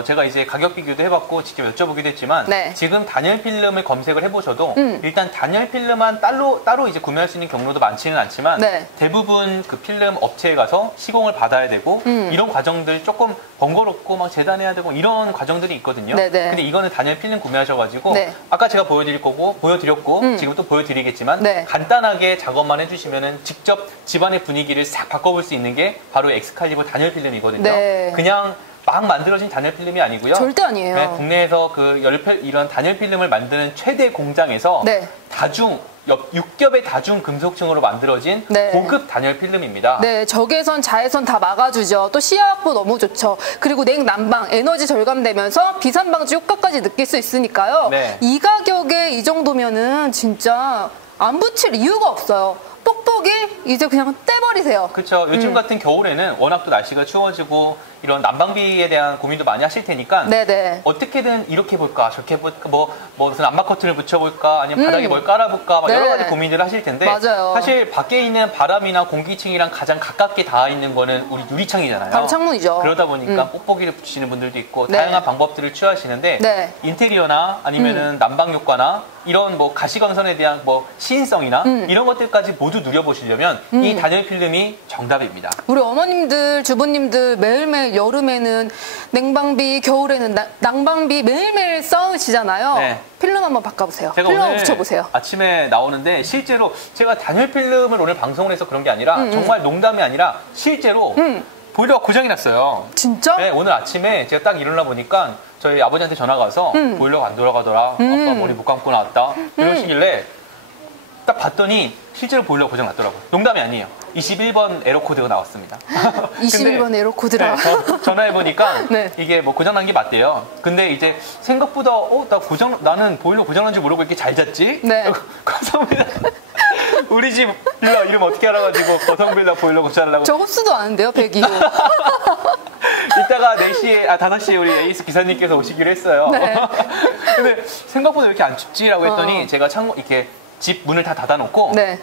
제가 이제 가격 비교도 해봤고 직접 여쭤보기도 했지만 네. 지금 단열 필름을 검색을 해보셔도 일단 단열 필름만 따로 이제 구매할 수 있는 경로도 많지는 않지만 네. 대부분 그 필름 업체에 가서 시공을 받아야 되고 이런 과정들 조금 번거롭고 막 재단해야 되고 이런 과정들이 있거든요. 네네. 근데 이거는 단열 필름 구매하셔가지고 네. 아까 제가 보여드렸고 지금 또 보여드리겠지만 네. 간단하게 작업만 해주시면은 직접 집안의 분위기를 싹 바꿔볼 수 있는 게 바로 엑스칼리버 단열 필름이거든요. 네. 그냥 막 만들어진 단열 필름이 아니고요. 절대 아니에요. 네, 국내에서 이런 단열 필름을 만드는 최대 공장에서 네. 6겹의 다중 금속층으로 만들어진 네. 고급 단열 필름입니다. 네, 적외선, 자외선 다 막아주죠. 또 시야 확보 너무 좋죠. 그리고 냉난방, 에너지 절감되면서 비산방지 효과까지 느낄 수 있으니까요. 네. 이 가격에 이 정도면은 진짜 안 붙일 이유가 없어요. 뽁뽁이 이제 그냥 떼버리세요. 그렇죠. 요즘 같은 겨울에는 워낙 또 날씨가 추워지고 이런 난방비에 대한 고민도 많이 하실 테니까 네네. 어떻게든 이렇게 볼까 저렇게 볼까 뭐 무슨 암막 커튼을 붙여볼까 아니면 바닥에 뭘 깔아볼까 막 네. 여러 가지 고민들을 하실 텐데 맞아요. 사실 밖에 있는 바람이나 공기층이랑 가장 가깝게 닿아 있는 거는 우리 유리창이잖아요. 바로 창문이죠. 그러다 보니까 뽁뽁이를 붙이시는 분들도 있고 네. 다양한 방법들을 취하시는데 네. 인테리어나 아니면은 난방 효과나 이런 뭐 가시광선에 대한 뭐 시인성이나 이런 것들까지 모두 누려보시려면 이 단열 필름이 정답입니다. 우리 어머님들, 주부님들 매일매일 여름에는 냉방비, 겨울에는 난방비 매일매일 싸우시잖아요. 네. 필름 한번 바꿔보세요. 제가 필름 오늘 붙여보세요. 아침에 나오는데 실제로 제가 단열 필름을 오늘 방송을 해서 그런 게 아니라 정말 농담이 아니라 실제로 보일러가 고장이 났어요. 진짜? 네, 오늘 아침에 제가 딱 일어나 보니까 저희 아버지한테 전화가 와서 보일러가 안 돌아가더라. 아빠 머리 못 감고 나왔다. 이러시길래 딱 봤더니 실제로 보일러가 고장 났더라고요. 농담이 아니에요. 21번 에러 코드가 나왔습니다. 21번 에러 코드라. 네, 전화해보니까 네. 이게 뭐 고장난 게 맞대요. 근데 이제 생각보다 나는 보일러 고장난 줄 모르고 이렇게 잘 잤지? 네. 감사합니다. 우리 집 빌라 이름 어떻게 알아가지고 거성빌라 보일러 고쳐달라고. 저 흡수도 아는데요, 102호. 이따가 5시에 우리 에이스 기사님께서 오시기로 했어요. 네. 근데 생각보다 이렇게 안 춥지라고 했더니 제가 이렇게 집 문을 다 닫아놓고 네.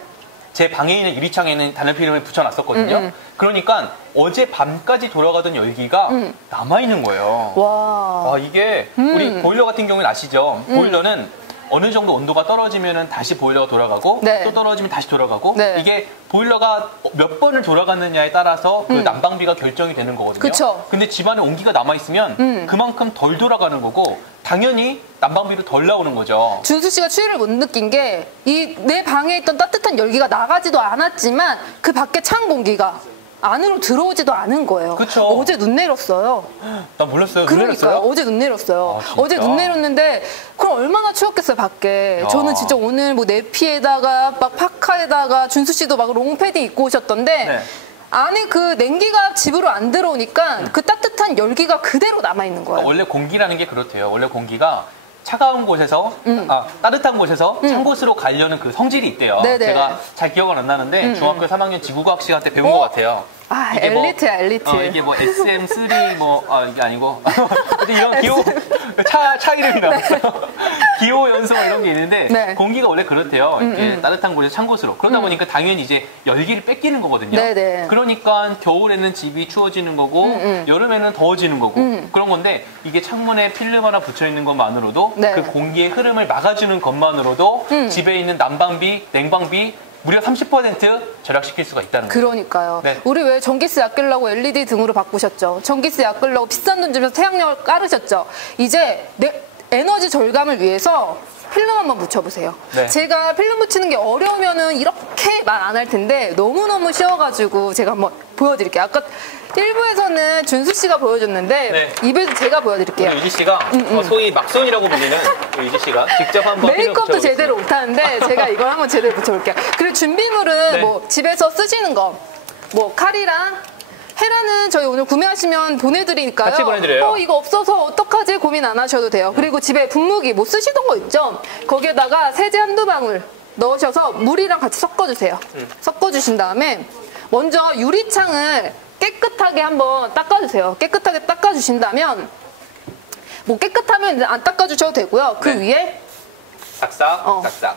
제 방에 있는 유리창에는 단열 필름을 붙여놨었거든요. 그러니까 어제 밤까지 돌아가던 열기가 남아있는 거예요. 와. 이게 우리 보일러 같은 경우는 아시죠? 보일러는 어느 정도 온도가 떨어지면 다시 보일러가 돌아가고 네. 또 떨어지면 다시 돌아가고 네. 이게 보일러가 몇 번을 돌아갔느냐에 따라서 그 난방비가 결정이 되는 거거든요. 그쵸. 근데 집안에 온기가 남아있으면 그만큼 덜 돌아가는 거고 당연히 난방비도 덜 나오는 거죠. 준수 씨가 추위를 못 느낀 게 내 방에 있던 따뜻한 열기가 나가지도 않았지만 그 밖에 찬 공기가 안으로 들어오지도 않은 거예요. 그쵸. 어제 눈 내렸어요. 나 몰랐어요. 눈 그러니까요. 내렸어요? 어제 눈 내렸어요. 아, 진짜? 어제 눈 내렸는데 그럼 얼마나 추웠겠어요, 밖에. 야. 저는 진짜 오늘 뭐 내피에다가 막 파카에다가 준수 씨도 막 롱패딩 입고 오셨던데 네. 안에 그 냉기가 집으로 안 들어오니까 그 따뜻한 열기가 그대로 남아있는 거예요. 원래 공기라는 게 그렇대요. 원래 공기가 차가운 곳에서 따뜻한 곳에서 찬 곳으로 가려는 그 성질이 있대요. 네네. 제가 잘 기억은 안 나는데 중학교 3학년 지구과학 시간 때 배운 것 같아요. 아, 이게 뭐, 엘리트야, 엘리트. 이게 뭐 SM3 이게 아니고 근데 이런 기호 차 이름이 나왔어요. 기호 연소 이런 게 있는데 네. 공기가 원래 그렇대요. 이렇게 따뜻한 곳에서 찬 곳으로. 그러다 보니까 당연히 이제 열기를 뺏기는 거거든요. 네네. 그러니까 겨울에는 집이 추워지는 거고 여름에는 더워지는 거고 그런 건데 이게 창문에 필름 하나 붙여 있는 것만으로도 네. 그 공기의 흐름을 막아주는 것만으로도 집에 있는 난방비, 냉방비 무려 30% 절약시킬 수가 있다는 거예요. 그러니까요. 네. 우리 왜 전기세 아끼려고 LED 등으로 바꾸셨죠? 전기세 아끼려고 비싼 돈 주면서 태양열 깔으셨죠? 이제 에너지 절감을 위해서 필름 한번 붙여보세요. 네. 제가 필름 붙이는 게 어려우면은 이렇게 말 안 할 텐데 너무너무 쉬워가지고 제가 한번 보여드릴게요. 아까 1부에서는 준수 씨가 보여줬는데 네. 2부에서 제가 보여드릴게요. 유지 씨가 소위 막손이라고 불리는 유지 씨가 직접 한번 메이크업도 제대로 못하는데 제가 이걸 한번 제대로 붙여볼게요. 그리고 준비물은 네. 뭐 집에서 쓰시는 거, 뭐 칼이랑 헤라는 저희 오늘 구매하시면 보내드리니까요. 같이 보내드려요. 이거 없어서 어떡하지 고민 안 하셔도 돼요. 그리고 집에 분무기 뭐 쓰시던 거 있죠? 거기에다가 세제 한두 방울 넣으셔서 물이랑 같이 섞어주세요. 섞어주신 다음에 먼저 유리창을 깨끗하게 한번 닦아주세요. 깨끗하게 닦아주신다면 뭐 깨끗하면 이제 안 닦아주셔도 되고요. 그 네. 위에 싹싹 싹싹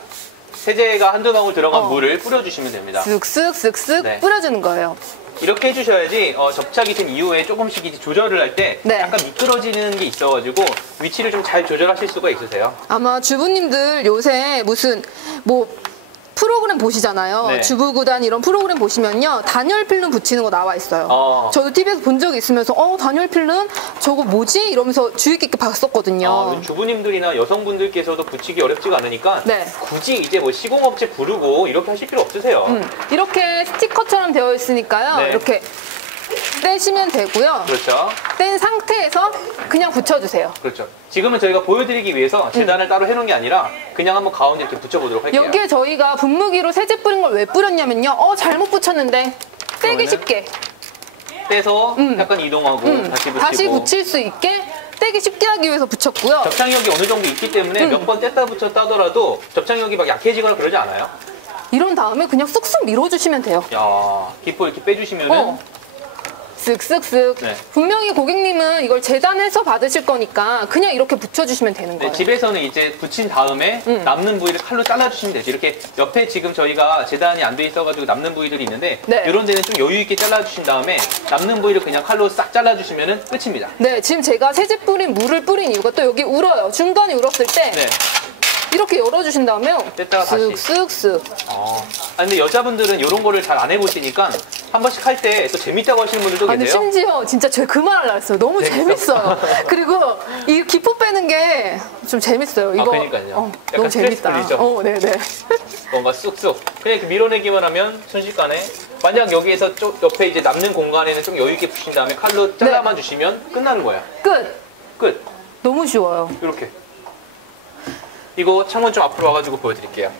세제가 한두 방울 들어간 물을 뿌려주시면 됩니다. 쓱쓱쓱쓱 네. 뿌려주는 거예요. 이렇게 해주셔야지 접착이 된 이후에 조금씩 이제 조절을 할 때 네. 약간 미끄러지는 게 있어가지고 위치를 좀 잘 조절하실 수가 있으세요. 아마 주부님들 요새 무슨 뭐 프로그램 보시잖아요. 네. 주부구단 이런 프로그램 보시면요. 단열 필름 붙이는 거 나와 있어요. 저도 TV에서 본 적이 있으면서 단열 필름 저거 뭐지? 이러면서 주의 깊게 봤었거든요. 주부님들이나 여성분들께서도 붙이기 어렵지가 않으니까 네. 굳이 이제 뭐 시공업체 부르고 이렇게 하실 필요 없으세요. 이렇게 스티커처럼 되어 있으니까요. 네. 이렇게 떼시면 되고요. 그렇죠. 뗀 상태에서 그냥 붙여주세요. 그렇죠. 지금은 저희가 보여드리기 위해서 재단을 따로 해놓은 게 아니라 그냥 한번 가운데 이렇게 붙여보도록 할게요. 여기에 저희가 분무기로 세제 뿌린 걸 왜 뿌렸냐면요. 잘못 붙였는데 떼기 그러면은 쉽게 떼서 약간 이동하고 다시 붙이고 다시 붙일 수 있게 떼기 쉽게 하기 위해서 붙였고요. 접착력이 어느 정도 있기 때문에 몇 번 뗐다 붙였다 하더라도 접착력이 막 약해지거나 그러지 않아요. 이런 다음에 그냥 쑥쑥 밀어주시면 돼요. 야, 기포 이렇게 빼주시면은 쓱쓱쓱. 네. 분명히 고객님은 이걸 재단해서 받으실 거니까 그냥 이렇게 붙여주시면 되는 네, 거예요. 집에서는 이제 붙인 다음에 남는 부위를 칼로 잘라주시면 되죠. 이렇게 옆에 지금 저희가 재단이 안 돼 있어가지고 남는 부위들이 있는데 네. 이런 데는 좀 여유 있게 잘라주신 다음에 남는 부위를 그냥 칼로 싹 잘라주시면 끝입니다. 네, 지금 제가 세제 뿌린 물을 뿌린 이유가 또 여기 울어요. 중간에 울었을 때 네. 이렇게 열어주신 다음에 뗐다가 다시. 쓱쓱쓱. 근데 여자분들은 이런 거를 잘 안 해보시니까 한 번씩 할 때 또 재밌다고 하시는 분들도 아니 계세요. 심지어 진짜 제가 그 말 하려고 했어요. 너무 재밌어. 재밌어요. 그리고 이 기포 빼는 게 좀 재밌어요. 이거 그러니까요. 너무 약간 스트레스 재밌다. 풀리죠? 네네. 뭔가 쑥쑥 그냥 이렇게 밀어내기만 하면 순식간에 만약 여기에서 옆에 이제 남는 공간에는 좀 여유 있게 푸신 다음에 칼로 잘라만 주시면 끝나는 거예요. 끝. 너무 쉬워요. 이렇게. 이거 창문 좀 앞으로 와가지고 보여드릴게요.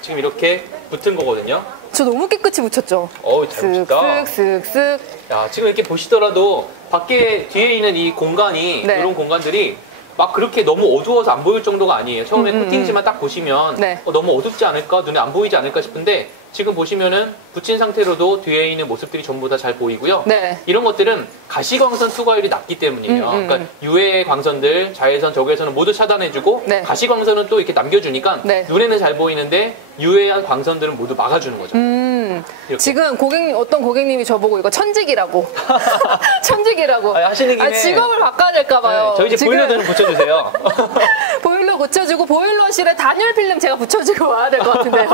지금 이렇게 붙은 거거든요. 저 너무 깨끗이 붙였죠. 잘 붙였다. 쓱쓱쓱. 야, 지금 이렇게 보시더라도 밖에 뒤에 있는 이 공간이 네. 이런 공간들이 막 그렇게 너무 어두워서 안 보일 정도가 아니에요. 처음에 코팅지만 딱 보시면 네. 너무 어둡지 않을까? 눈에 안 보이지 않을까 싶은데 지금 보시면은 붙인 상태로도 뒤에 있는 모습들이 전부 다 잘 보이고요. 네. 이런 것들은 가시광선 투과율이 낮기 때문이에요. 그러니까 유해 광선들, 자외선, 적외선은 모두 차단해주고 네. 가시광선은 또 이렇게 남겨주니까 네. 눈에는 잘 보이는데 유해한 광선들은 모두 막아주는 거죠. 이렇게. 지금 어떤 고객님이 저보고 이거 천직이라고. 천직이라고. 아니, 하시는 김에 직업을 바꿔야 될까봐요. 네, 저희 이제 보일러들은 붙여주세요. 보일러 고쳐주고 보일러실에 단열 필름 제가 붙여주고 와야 될 것 같은데요.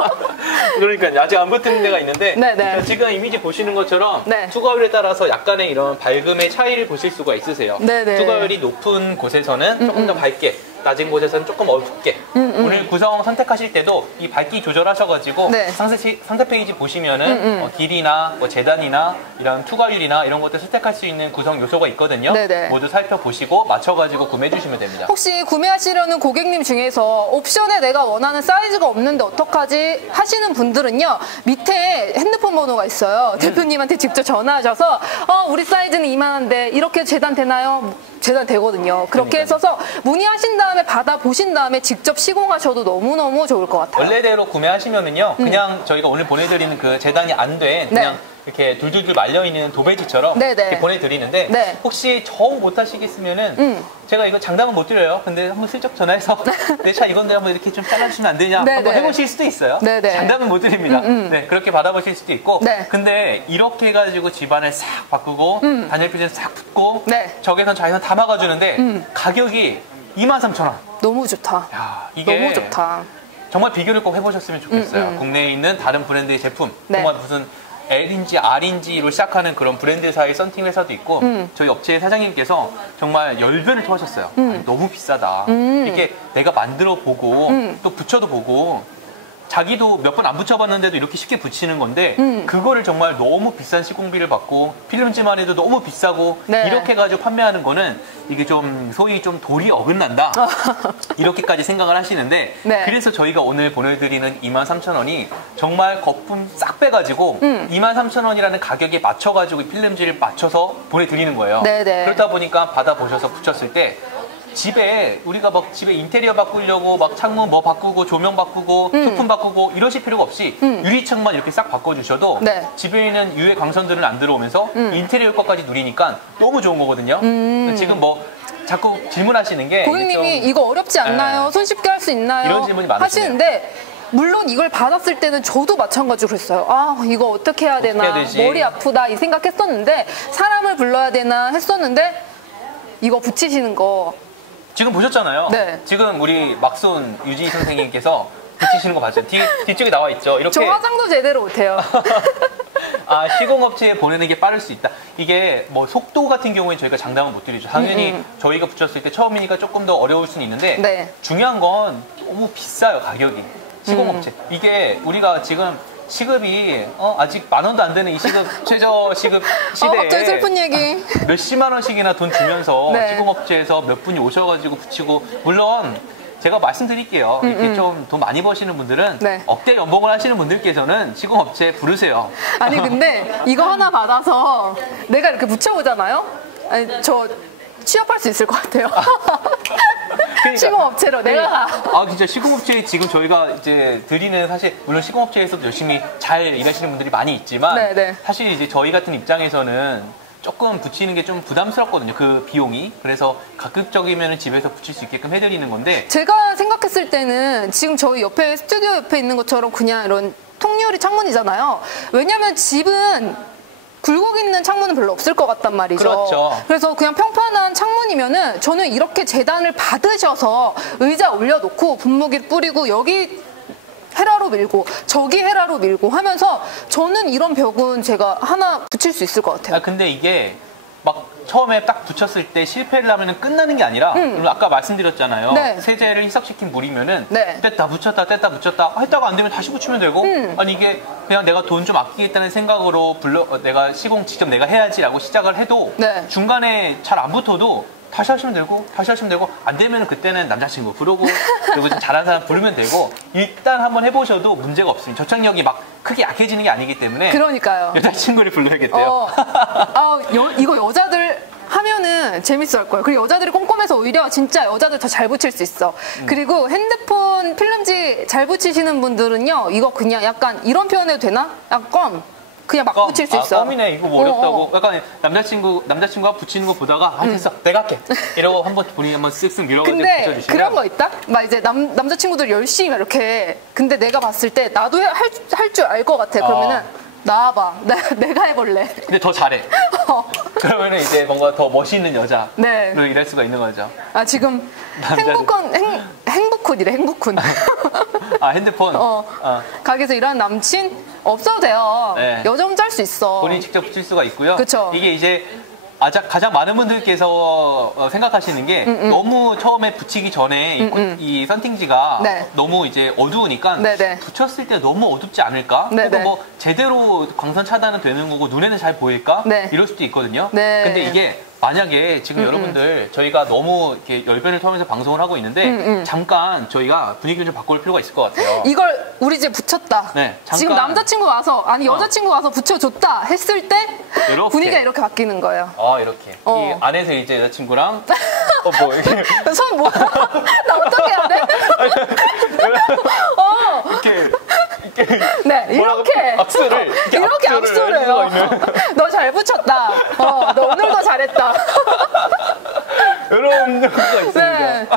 그러니까 아직 안 붙은 데가 있는데 네네. 지금 이미지 보시는 것처럼 네. 투과율에 따라서 약간의 이런 밝음의 차이를 보실 수가 있으세요. 네네. 투과율이 높은 곳에서는 조금 더 밝게, 낮은 곳에서는 조금 어둡게. 오늘 구성 선택하실 때도 이 밝기 조절하셔가지고 네. 상세 페이지 보시면은 길이나 뭐 재단이나 이런 투과율이나 이런 것들 선택할 수 있는 구성 요소가 있거든요. 네네. 모두 살펴보시고 맞춰가지고 구매해 주시면 됩니다. 혹시 구매하시려는 고객님 중에서 옵션에 내가 원하는 사이즈가 없는데 어떡하지 하시는 분들은요. 밑에 핸드폰 번호가 있어요. 대표님한테 직접 전화하셔서 우리 사이즈는 이만한데 이렇게 재단 되나요? 재단 되거든요. 그렇게 해서 문의하신 다음에 받아보신 다음에 직접 시공하셔도 너무너무 좋을 것 같아요. 원래대로 구매하시면은요, 그냥 저희가 오늘 보내드리는 그 재단이 안 된 그냥 이렇게 둘둘둘 말려있는 도배지처럼 네네. 이렇게 보내드리는데 네. 혹시 정 못하시겠으면은 제가 이거 장담은 못 드려요. 근데 한번 슬쩍 전화해서 내 차 이건데 한번 이렇게 좀 잘라주시면 안 되냐 네네. 한번 해보실 수도 있어요. 네네. 장담은 못 드립니다. 네, 그렇게 받아보실 수도 있고 네. 근데 이렇게 해가지고 집안을 싹 바꾸고 단열 필름 싹 붙고 네. 적외선 자외선 다 막아주는데 가격이 23,000원. 너무 좋다. 야, 이게 너무 좋다. 정말 비교를 꼭 해보셨으면 좋겠어요. 국내에 있는 다른 브랜드의 제품, 네. 정말 무슨 L인지 R인지로 시작하는 그런 브랜드사의 썬팅 회사도 있고 저희 업체 사장님께서 정말 열변을 토하셨어요. 아니, 너무 비싸다. 이렇게 내가 만들어 보고 또 붙여도 보고 자기도 몇 번 안 붙여봤는데도 이렇게 쉽게 붙이는 건데 그거를 정말 너무 비싼 시공비를 받고 필름지만 해도 너무 비싸고 네. 이렇게 가지고 판매하는 거는 이게 좀 소위 좀 도리 어긋난다 이렇게까지 생각을 하시는데 네. 그래서 저희가 오늘 보내드리는 23,000원이 정말 거품 싹 빼가지고 23,000원이라는 가격에 맞춰가지고 필름지를 맞춰서 보내드리는 거예요. 네네. 그러다 보니까 받아보셔서 붙였을 때 집에 우리가 막 집에 인테리어 바꾸려고 막 창문 뭐 바꾸고 조명 바꾸고 소품 바꾸고 이러실 필요가 없이 유리창만 이렇게 싹 바꿔주셔도 네. 집에 있는 유해 광선들은 안 들어오면서 인테리어 효과까지 누리니까 너무 좋은 거거든요. 지금 뭐 자꾸 질문하시는 게 고객님이 이게 좀- 이거 어렵지 않나요? 네. 손쉽게 할 수 있나요? 이런 질문이 많으시네요. 하시는데 물론 이걸 받았을 때는 저도 마찬가지로 했어요. 아, 이거 어떻게 해야 되나, 해야 되지? 머리 아프다 이 생각했었는데 사람을 불러야 되나 했었는데 이거 붙이시는 거 지금 보셨잖아요. 네. 지금 우리 막손 유지 선생님께서 붙이시는 거 봤죠? 뒤쪽에 나와 있죠. 이렇게 저 화장도 제대로 못해요. 아, 시공업체에 보내는 게 빠를 수 있다. 이게 뭐 속도 같은 경우에 저희가 장담은 못 드리죠. 당연히 저희가 붙였을 때 처음이니까 조금 더 어려울 수는 있는데 네. 중요한 건 너무 비싸요, 가격이. 시공업체. 이게 우리가 지금 시급이 아직 10,000원도 안 되는 이 시급 최저 시급 시대에 갑자기 슬픈 얘기. 몇십만 원씩이나 돈 주면서 네. 시공업체에서 몇 분이 오셔가지고 붙이고 물론 제가 말씀드릴게요. 이렇게 좀 돈 많이 버시는 분들은 네. 억대 연봉을 하시는 분들께서는 시공업체 부르세요. 아니 근데 이거 하나 받아서 내가 이렇게 붙여보잖아요. 아니 저 취업할 수 있을 것 같아요. 그러니까. 시공업체로 내가 아 진짜 시공업체에 지금 저희가 이제 드리는 사실 물론 시공업체에서도 열심히 잘 일하시는 분들이 많이 있지만 네네. 사실 이제 저희 같은 입장에서는 조금 붙이는 게 좀 부담스럽거든요. 그 비용이. 그래서 가급적이면 집에서 붙일 수 있게끔 해드리는 건데 제가 생각했을 때는 지금 저희 옆에 스튜디오 옆에 있는 것처럼 그냥 이런 통유리 창문이잖아요. 왜냐면 집은 굴곡 있는 창문은 별로 없을 것 같단 말이죠. 그렇죠. 그래서 그냥 평판한 창문이면은 저는 이렇게 재단을 받으셔서 의자 올려놓고 분무기를 뿌리고 여기 헤라로 밀고 저기 헤라로 밀고 하면서 저는 이런 벽은 제가 하나 붙일 수 있을 것 같아요. 아 근데 이게 막 처음에 딱 붙였을 때 실패를 하면 끝나는 게 아니라 물론 아까 말씀드렸잖아요. 네. 세제를 희석시킨 물이면은 네. 뗐다 붙였다 했다가 안 되면 다시 붙이면 되고 아니 이게 그냥 내가 돈 좀 아끼겠다는 생각으로 내가 시공 직접 내가 해야지라고 시작을 해도 네. 중간에 잘 안 붙어도 다시 하시면 되고 안 되면 그때는 남자친구 부르고 그리고 좀 잘하는 사람 부르면 되고 일단 한번 해보셔도 문제가 없습니다. 저착력이 막 크게 약해지는 게 아니기 때문에 그러니까요. 여자친구를 불러야겠대요. 이거 여자들 하면은 재밌어 할 거예요. 그리고 여자들이 꼼꼼해서 오히려 진짜 여자들 더 잘 붙일 수 있어. 그리고 핸드폰 필름지 잘 붙이시는 분들은요, 이거 그냥 약간 이런 표현해도 되나? 약간 그냥 막 붙일 수 있어. 껌이네 이거 뭐 어렵다고. 약간 남자친구가 붙이는 거 보다가 됐어 내가 할게 이러고 한번 본인이 한번 쓱쓱 밀어가지고 근데 붙여주시면 그런 거 있다? 막 이제 남자친구들 열심히 막 이렇게. 근데 내가 봤을 때 나도 할 줄 알 것 같아. 그러면은 나와봐. 내가 해볼래. 근데 더 잘해. 그러면은 이제 뭔가 더 멋있는 여자로 네. 일할 수가 있는 거죠. 아 지금 남자들. 행복훈이래. 행복훈. 아 핸드폰. 가게에서 일하는 남친 없어도 돼요. 네. 여자 혼자 할 수 있어. 본인이 직접 붙일 수가 있고요. 그쵸. 이게 이제 가장 많은 분들께서 생각하시는 게 너무 처음에 붙이기 전에 이 선팅지가 네. 너무 이제 어두우니까 네네. 붙였을 때 너무 어둡지 않을까? 네네. 혹은 뭐 제대로 광선 차단은 되는 거고 눈에는 잘 보일까? 네. 이럴 수도 있거든요. 네. 근데 이게 만약에 지금 여러분들 저희가 너무 이렇게 열변을 토하면서 방송을 하고 있는데 잠깐 저희가 분위기를 좀 바꿀 필요가 있을 것 같아요. 이걸 우리 집에 붙였다. 네, 잠깐. 지금 남자친구 와서 아니 여자친구 와서 붙여줬다 했을 때 이렇게. 분위기가 이렇게 바뀌는 거예요. 이렇게. 어. 이 안에서 이제 여자친구랑 이렇게. 손 뭐? 나 어떻게 해야 돼? 이렇게 네, 뭐라고? 이렇게. 악수를 이렇게 악수를 해요. 너 잘 붙였다. 너 오늘도 잘했다. 이런 경우가 있습니다. 네.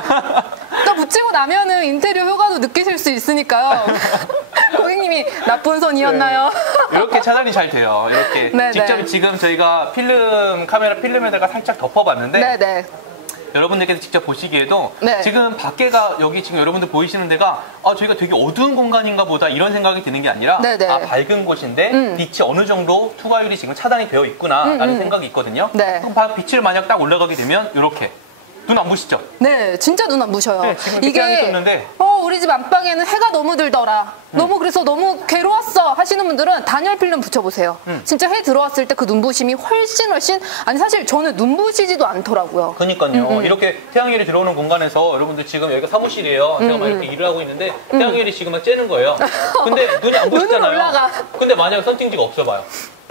또 붙이고 나면은 인테리어 효과도 느끼실 수 있으니까요. 고객님이 나쁜 손이었나요? 이렇게 차단이 잘 돼요. 이렇게 네, 직접 네. 지금 저희가 필름에다가 살짝 덮어봤는데 네네. 여러분들께서 직접 보시기에도 네. 지금 밖에가 여기 지금 여러분들 보이시는 데가 저희가 되게 어두운 공간인가 보다 이런 생각이 드는 게 아니라 네네. 밝은 곳인데 빛이 어느 정도 투과율이 지금 차단이 되어 있구나 라는 생각이 있거든요. 네. 그럼 빛을 만약 딱 올라가게 되면 이렇게 눈 안 부시죠? 네, 진짜 눈 안 부셔요. 네, 지금 이렇게 태양이 떴는데. 우리 집 안방에는 해가 너무 들더라. 그래서 너무 괴로웠어 하시는 분들은 단열 필름 붙여보세요. 진짜 해 들어왔을 때 그 눈부심이 훨씬 아니 사실 저는 눈부시지도 않더라고요. 그러니까요. 이렇게 태양열이 들어오는 공간에서 여러분들 지금 여기가 사무실이에요. 제가 막 이렇게 일을 하고 있는데 태양열이 지금 막 쬐는 거예요. 근데 눈이 안 부시잖아요. 올라가. 근데 만약에 선팅지가 없어봐요.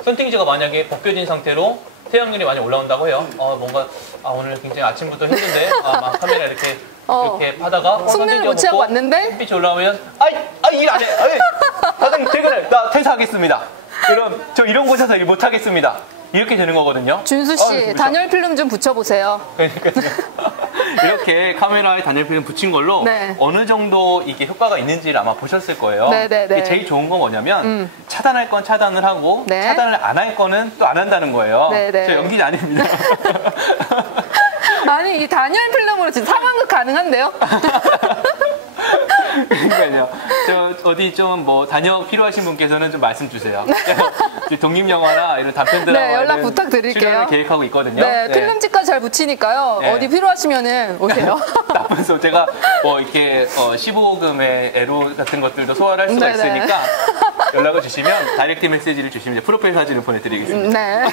선팅지가 만약에 벗겨진 상태로 태양열이 많이 올라온다고 해요. 뭔가 오늘 굉장히 아침부터 힘든데 막 카메라 이렇게 하다가 숙면을 못 취하고 왔는데 햇빛이 올라오면 일 안 해. 사장님 퇴근해. 나 퇴사하겠습니다. 저 이런 곳에서 일 못 하겠습니다. 이렇게 되는 거거든요. 준수 씨, 단열 필름 좀 붙여보세요. 그러니까요. 이렇게 카메라에 단열 필름 붙인 걸로 네. 어느 정도 이게 효과가 있는지를 아마 보셨을 거예요. 네네네. 제일 좋은 건 뭐냐면 차단할 건 차단을 하고 네. 차단을 안 할 거는 또 안 한다는 거예요. 네네. 저 연기자 아닙니다. 아니 이 단열 필름으로 진짜 상황극 가능한데요? 그러니까요. 어디 좀 단역 필요하신 분께서는 좀 말씀 주세요. 독립영화나 이런 단편 드라마 연락 부탁드릴게요. 출연을 계획하고 있거든요. 네, 필름집까지 잘 붙이니까요. 네. 어디 필요하시면은 오세요. 나쁜 소 제가 이렇게 15금의 애로 같은 것들도 소화를 할 수가 네네. 있으니까 연락을 주시면 다이렉트 메시지를 주시면 프로필 사진을 보내드리겠습니다. 네.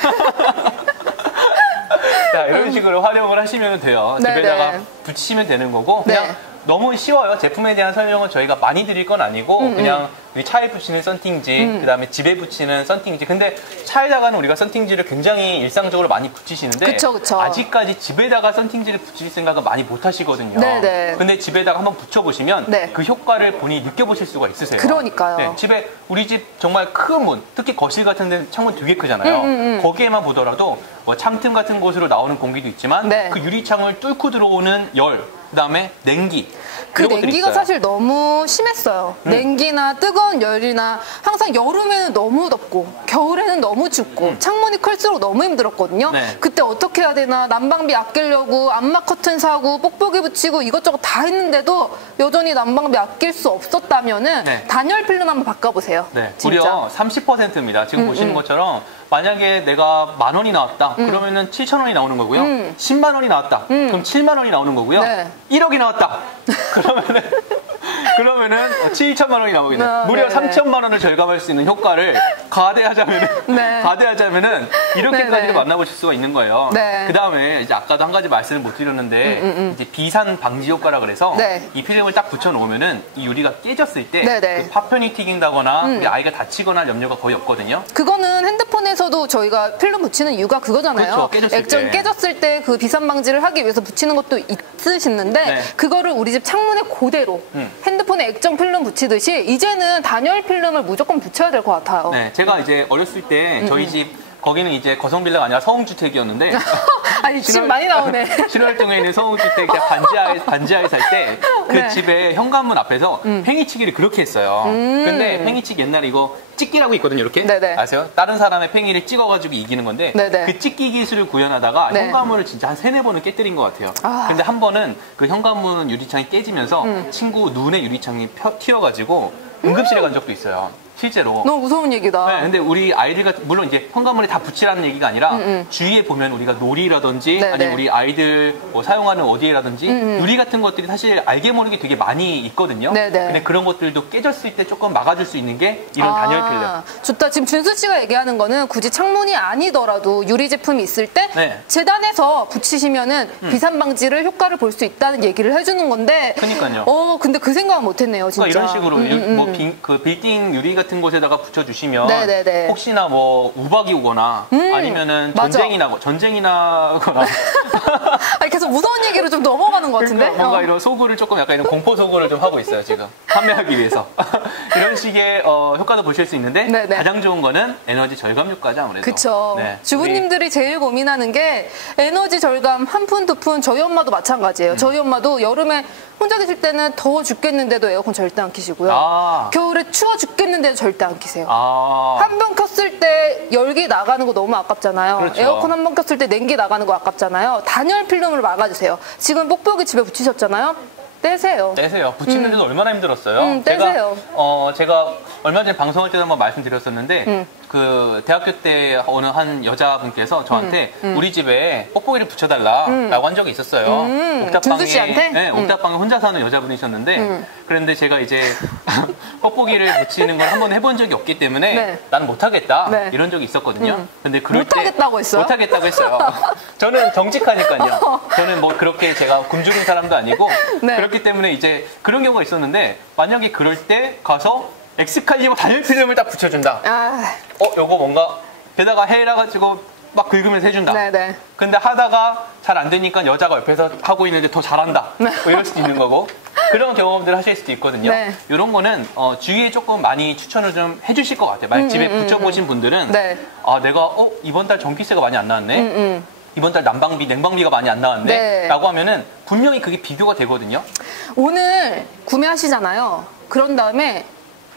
자, 이런 식으로 활용을 하시면 돼요. 네네. 집에다가 붙이시면 되는 거고 그냥 네. 너무 쉬워요. 제품에 대한 설명은 저희가 많이 드릴 건 아니고 그냥 차에 붙이는 썬팅지, 그다음에 집에 붙이는 썬팅지. 근데 차에다가는 우리가 썬팅지를 굉장히 일상적으로 많이 붙이시는데 그쵸. 아직까지 집에다가 썬팅지를 붙일 생각은 많이 못 하시거든요. 네네. 근데 집에다가 한번 붙여보시면 네. 그 효과를 본인이 느껴보실 수가 있으세요. 그러니까요. 네, 집에 우리 집 정말 큰 문, 특히 거실 같은 데는 창문 되게 크잖아요. 거기에만 보더라도 창틈 같은 곳으로 나오는 공기도 있지만 네. 그 유리창을 뚫고 들어오는 열, 그다음에 냉기. 그 이런 것들이 냉기가 있어요. 사실 너무 심했어요. 냉기나 뜨거운 열이나 항상 여름에는 너무 덥고 겨울에는 너무 춥고 창문이 클수록 너무 힘들었거든요. 네. 그때 어떻게 해야 되나 난방비 아끼려고 암막 커튼 사고 뽁뽁이 붙이고 이것저것 다 했는데도 여전히 난방비 아낄 수 없었다면은 네. 단열 필름 한번 바꿔보세요. 네, 진짜. 무려 30%입니다. 지금 보시는 것처럼 만약에 내가 10,000원이 나왔다. 그러면은 7,000원이 나오는 거고요. 10만 원이 나왔다. 그럼 7만 원이 나오는 거고요. 네. 1억이 나왔다. 그러면은 7천만 원이 나오겠네요. 무려 네. 3천만 원을 절감할 수 있는 효과를 가대하자면은 이렇게까지도 네네. 만나보실 수가 있는 거예요. 네. 그 다음에 이제 아까도 한 가지 말씀을 못 드렸는데 이제 비산 방지 효과라 그래서 네. 이 필름을 딱 붙여놓으면은 이 유리가 깨졌을 때 네네. 그 파편이 튀긴다거나 우리 아이가 다치거나 할 염려가 거의 없거든요. 그거는 핸드폰에서도 저희가 필름 붙이는 이유가 그거잖아요. 그렇죠, 깨졌을 액정 때. 깨졌을 때 그 비산 방지를 하기 위해서 붙이는 것도 있으시는데 네. 그거를 우리 집 창문에 그대로 핸드폰에 액정 필름 붙이듯이 이제는 단열 필름을 무조건 붙여야 될 것 같아요. 네, 제가 이제 어렸을 때 저희 집 거기는 이제 거성빌라가 아니라 서홍주택이었는데 아니 집 많이 나오네. 신월동에 있는 서홍주택 반지하에 살 때 그 네. 집에 현관문 앞에서 팽이치기를 그렇게 했어요. 근데 팽이치기 옛날에 이거 찍기라고 있거든요. 이렇게 네네. 아세요? 다른 사람의 팽이를 찍어가지고 이기는 건데 네네. 그 찍기 기술을 구현하다가 네. 현관문을 진짜 한 3-4번을 깨뜨린 것 같아요. 근데 한 번은 그 현관문 유리창이 깨지면서 친구 눈에 유리창이 튀어가지고 응급실에 간 적도 있어요. 실제로. 너무 무서운 얘기다. 네, 근데 우리 아이들 물론 이제 현관문에 다 붙이라는 얘기가 아니라 주위에 보면 우리가 놀이라든지 네네. 아니면 우리 아이들 사용하는 어디에라든지 유리 같은 것들이 사실 알게 모르게 되게 많이 있거든요. 네네. 근데 그런 것들도 깨졌을 때 조금 막아줄 수 있는 게 이런 단열 필름. 좋다. 지금 준수 씨가 얘기하는 거는 굳이 창문이 아니더라도 유리 제품이 있을 때 네. 재단해서 붙이시면은 비산 방지를 효과를 볼 수 있다는 얘기를 해주는 건데. 그러니까요. 근데 그 생각은 못했네요, 진짜. 그러니까 이런 식으로 그 빌딩 유리 같은 곳에다가 붙여주시면 네네네. 혹시나 우박이 오거나 아니면은 맞아. 전쟁이 나거나 아니, 계속 무서운 얘기로 좀 넘어가는 것 같은데. 그러니까 뭔가 이런 소구를 조금 약간 이런 공포 소구를 좀 하고 있어요 지금 판매하기 위해서 이런 식의 효과도 보실 수 있는데 네네. 가장 좋은 거는 에너지 절감 효과죠 아무래도. 그쵸. 네, 주부님들이 제일 고민하는 게 에너지 절감 한 푼, 두 푼. 저희 엄마도 마찬가지예요. 저희 엄마도 여름에 혼자 계실 때는 더워 죽겠는데도 에어컨 절대 안 켜시고요. 겨울에 추워 죽겠는데도 절대 안 켜세요. 한 번 켰을 때 열기 나가는 거 너무 아깝잖아요. 그렇죠. 에어컨 한 번 켰을 때 냉기 나가는 거 아깝잖아요. 단열 필름으로 막아주세요. 지금 뽁뽁이 집에 붙이셨잖아요. 떼세요. 떼세요. 붙이는 데도 얼마나 힘들었어요. 떼세요. 제가 얼마 전에 방송할 때도 한번 말씀드렸었는데 그 대학교 때 어느 한 여자분께서 저한테 우리 집에 뽁뽁이를 붙여달라라고 한 적이 있었어요. 준수 씨한테? 네, 옥탑방에 혼자 사는 여자분이셨는데 그런데 제가 이제 뽁뽁이를 붙이는 걸 한번 해본 적이 없기 때문에 네. 나는 못하겠다 네. 이런 적이 있었거든요. 근데 그럴 못하겠다고 했어요? 못하겠다고 했어요. 저는 정직하니까요. 저는 뭐 그렇게 제가 굶주린 사람도 아니고 네. 그렇기 때문에 이제 그런 경우가 있었는데 만약에 그럴 때 가서 엑스칼리버 단일 필름을 딱 붙여준다. 아, 요거 뭔가 게다가 해라가지고 막 긁으면서 해준다. 네네. 근데 하다가 잘 안 되니까 여자가 옆에서 하고 있는데 더 잘한다. 뭐 이럴 수도 있는 거고. 그런 경험들을 하실 수도 있거든요. 네. 이런 거는 주위에 조금 많이 추천을 좀 해주실 것 같아요. 만약 집에 붙여보신 분들은 네. 아 내가 이번 달 전기세가 많이 안 나왔네. 이번 달 난방비, 냉방비가 많이 안 나왔네. 네. 라고 하면은 분명히 그게 비교가 되거든요. 오늘 구매하시잖아요. 그런 다음에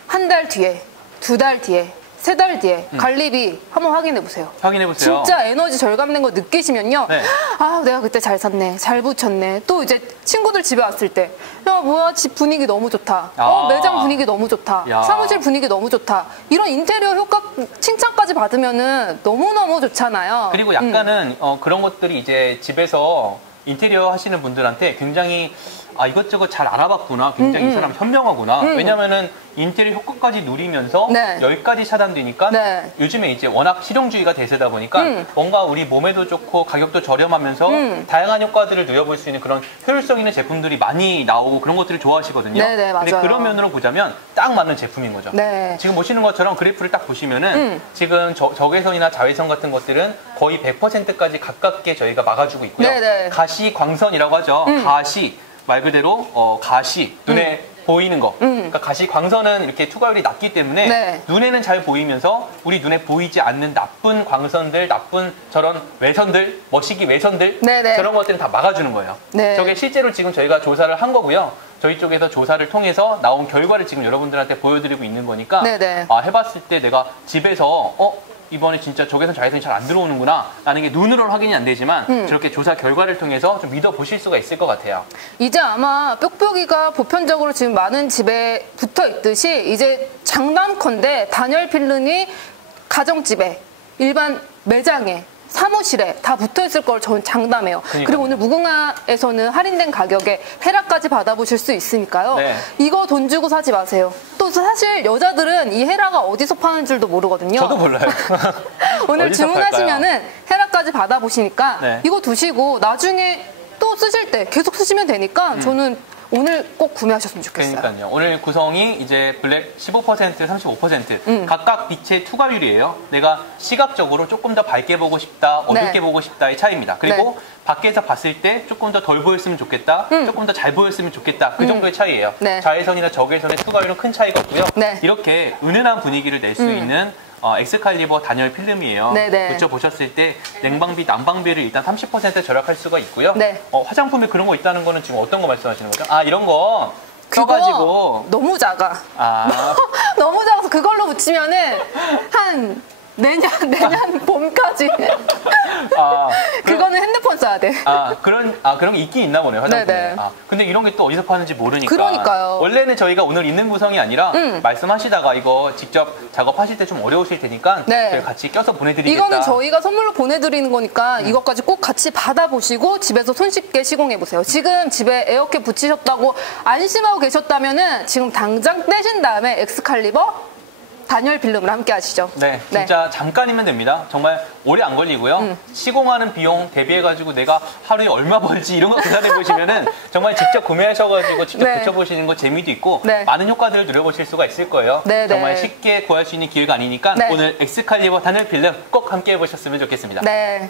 한 달 뒤에, 2달 뒤에, 3달 뒤에 관리비 한번 확인해 보세요. 확인해 보세요. 진짜 에너지 절감된 거 느끼시면요. 네. 아, 내가 그때 잘 샀네. 잘 붙였네. 또 이제 친구들 집에 왔을 때, 야, 뭐야, 집 분위기 너무 좋다. 매장 분위기 너무 좋다. 야. 사무실 분위기 너무 좋다. 이런 인테리어 효과 칭찬까지 받으면은 너무너무 좋잖아요. 그리고 약간은 그런 것들이 이제 집에서 인테리어 하시는 분들한테 굉장히 이것저것 잘 알아봤구나. 굉장히 이 사람 현명하구나. 왜냐면은 인테리어 효과까지 누리면서 네. 10가지 차단되니까 네. 요즘에 이제 워낙 실용주의가 대세다 보니까 뭔가 우리 몸에도 좋고 가격도 저렴하면서 다양한 효과들을 누려볼 수 있는 그런 효율성 있는 제품들이 많이 나오고 그런 것들을 좋아하시거든요. 네네, 맞아요. 근데 그런 면으로 보자면 딱 맞는 제품인 거죠. 네. 지금 보시는 것처럼 그래프를 딱 보시면은 지금 적외선이나 자외선 같은 것들은 거의 100%까지 가깝게 저희가 막아주고 있고요. 네네. 가시광선이라고 하죠. 가시 말 그대로 가시 눈에 보이는 거. 그러니까 가시광선은 이렇게 투과율이 낮기 때문에 네. 눈에는 잘 보이면서 우리 눈에 보이지 않는 나쁜 광선들, 나쁜 저런 외선들, 머시기 외선들 네네. 저런 것들은 다 막아주는 거예요. 네. 저게 실제로 지금 저희가 조사를 한 거고요. 저희 쪽에서 조사를 통해서 나온 결과를 지금 여러분들한테 보여드리고 있는 거니까 네네. 해봤을 때 내가 집에서 이번에 진짜 적외선 자외선이 잘 안 들어오는구나 라는 게 눈으로는 확인이 안 되지만 저렇게 조사 결과를 통해서 좀 믿어보실 수가 있을 것 같아요. 이제 아마 뾱뾱이가 보편적으로 지금 많은 집에 붙어 있듯이 이제 장담컨대 단열 필름이 가정집에 일반 매장에 사무실에 다 붙어 있을 걸 저는 장담해요. 그러니까요. 그리고 오늘 무궁화에서는 할인된 가격에 헤라까지 받아보실 수 있으니까요. 네. 이거 돈 주고 사지 마세요. 또 사실 여자들은 이 헤라가 어디서 파는 줄도 모르거든요. 저도 몰라요. 오늘 어디서 주문하시면은 헤라까지 받아보시니까 네. 이거 두시고 나중에 또 쓰실 때 계속 쓰시면 되니까 저는 오늘 꼭 구매하셨으면 좋겠어요. 그러니까요. 오늘 구성이 이제 블랙 15%, 35% 각각 빛의 투과율이에요. 내가 시각적으로 조금 더 밝게 보고 싶다, 어둡게 네. 보고 싶다의 차이입니다. 그리고 네. 밖에서 봤을 때 조금 더 덜 보였으면 좋겠다, 조금 더 잘 보였으면 좋겠다. 그 정도의 차이예요. 네. 자외선이나 적외선의 투과율은 큰 차이가 없고요. 네. 이렇게 은은한 분위기를 낼 수 있는 엑스칼리버 단열 필름이에요. 네네. 붙여보셨을 때 냉방비, 난방비를 일단 30% 절약할 수가 있고요. 네. 화장품에 그런 거 있다는 거는 지금 어떤 거 말씀하시는 거죠? 이런 거 그거 써가지고 너무 작아. 너무 작아서 그걸로 붙이면은 한 내년 봄까지. 그거는 핸드폰 써야 돼. 그런 게 있긴 있나 보네요, 화장품에. 네네. 근데 이런 게 또 어디서 파는지 모르니까. 그러니까요. 원래는 저희가 오늘 있는 구성이 아니라 말씀하시다가 이거 직접 작업하실 때 좀 어려우실 테니까 네. 저희 같이 껴서 보내드리겠다. 이거는 저희가 선물로 보내드리는 거니까 이것까지 꼭 같이 받아보시고 집에서 손쉽게 시공해보세요. 지금 집에 에어캡 붙이셨다고 안심하고 계셨다면은 지금 당장 떼신 다음에 엑스칼리버 단열 필름을 함께 하시죠. 네, 진짜 잠깐이면 됩니다. 정말 오래 안 걸리고요. 시공하는 비용 대비해가지고 내가 하루에 얼마 벌지 이런 거 계산해 보시면은 정말 직접 구매하셔가지고 직접 네. 붙여보시는 거 재미도 있고 네. 많은 효과들을 누려보실 수가 있을 거예요. 네, 정말 네. 쉽게 구할 수 있는 기회가 아니니까 네. 오늘 엑스칼리버 단열 필름 꼭 함께 해보셨으면 좋겠습니다. 네.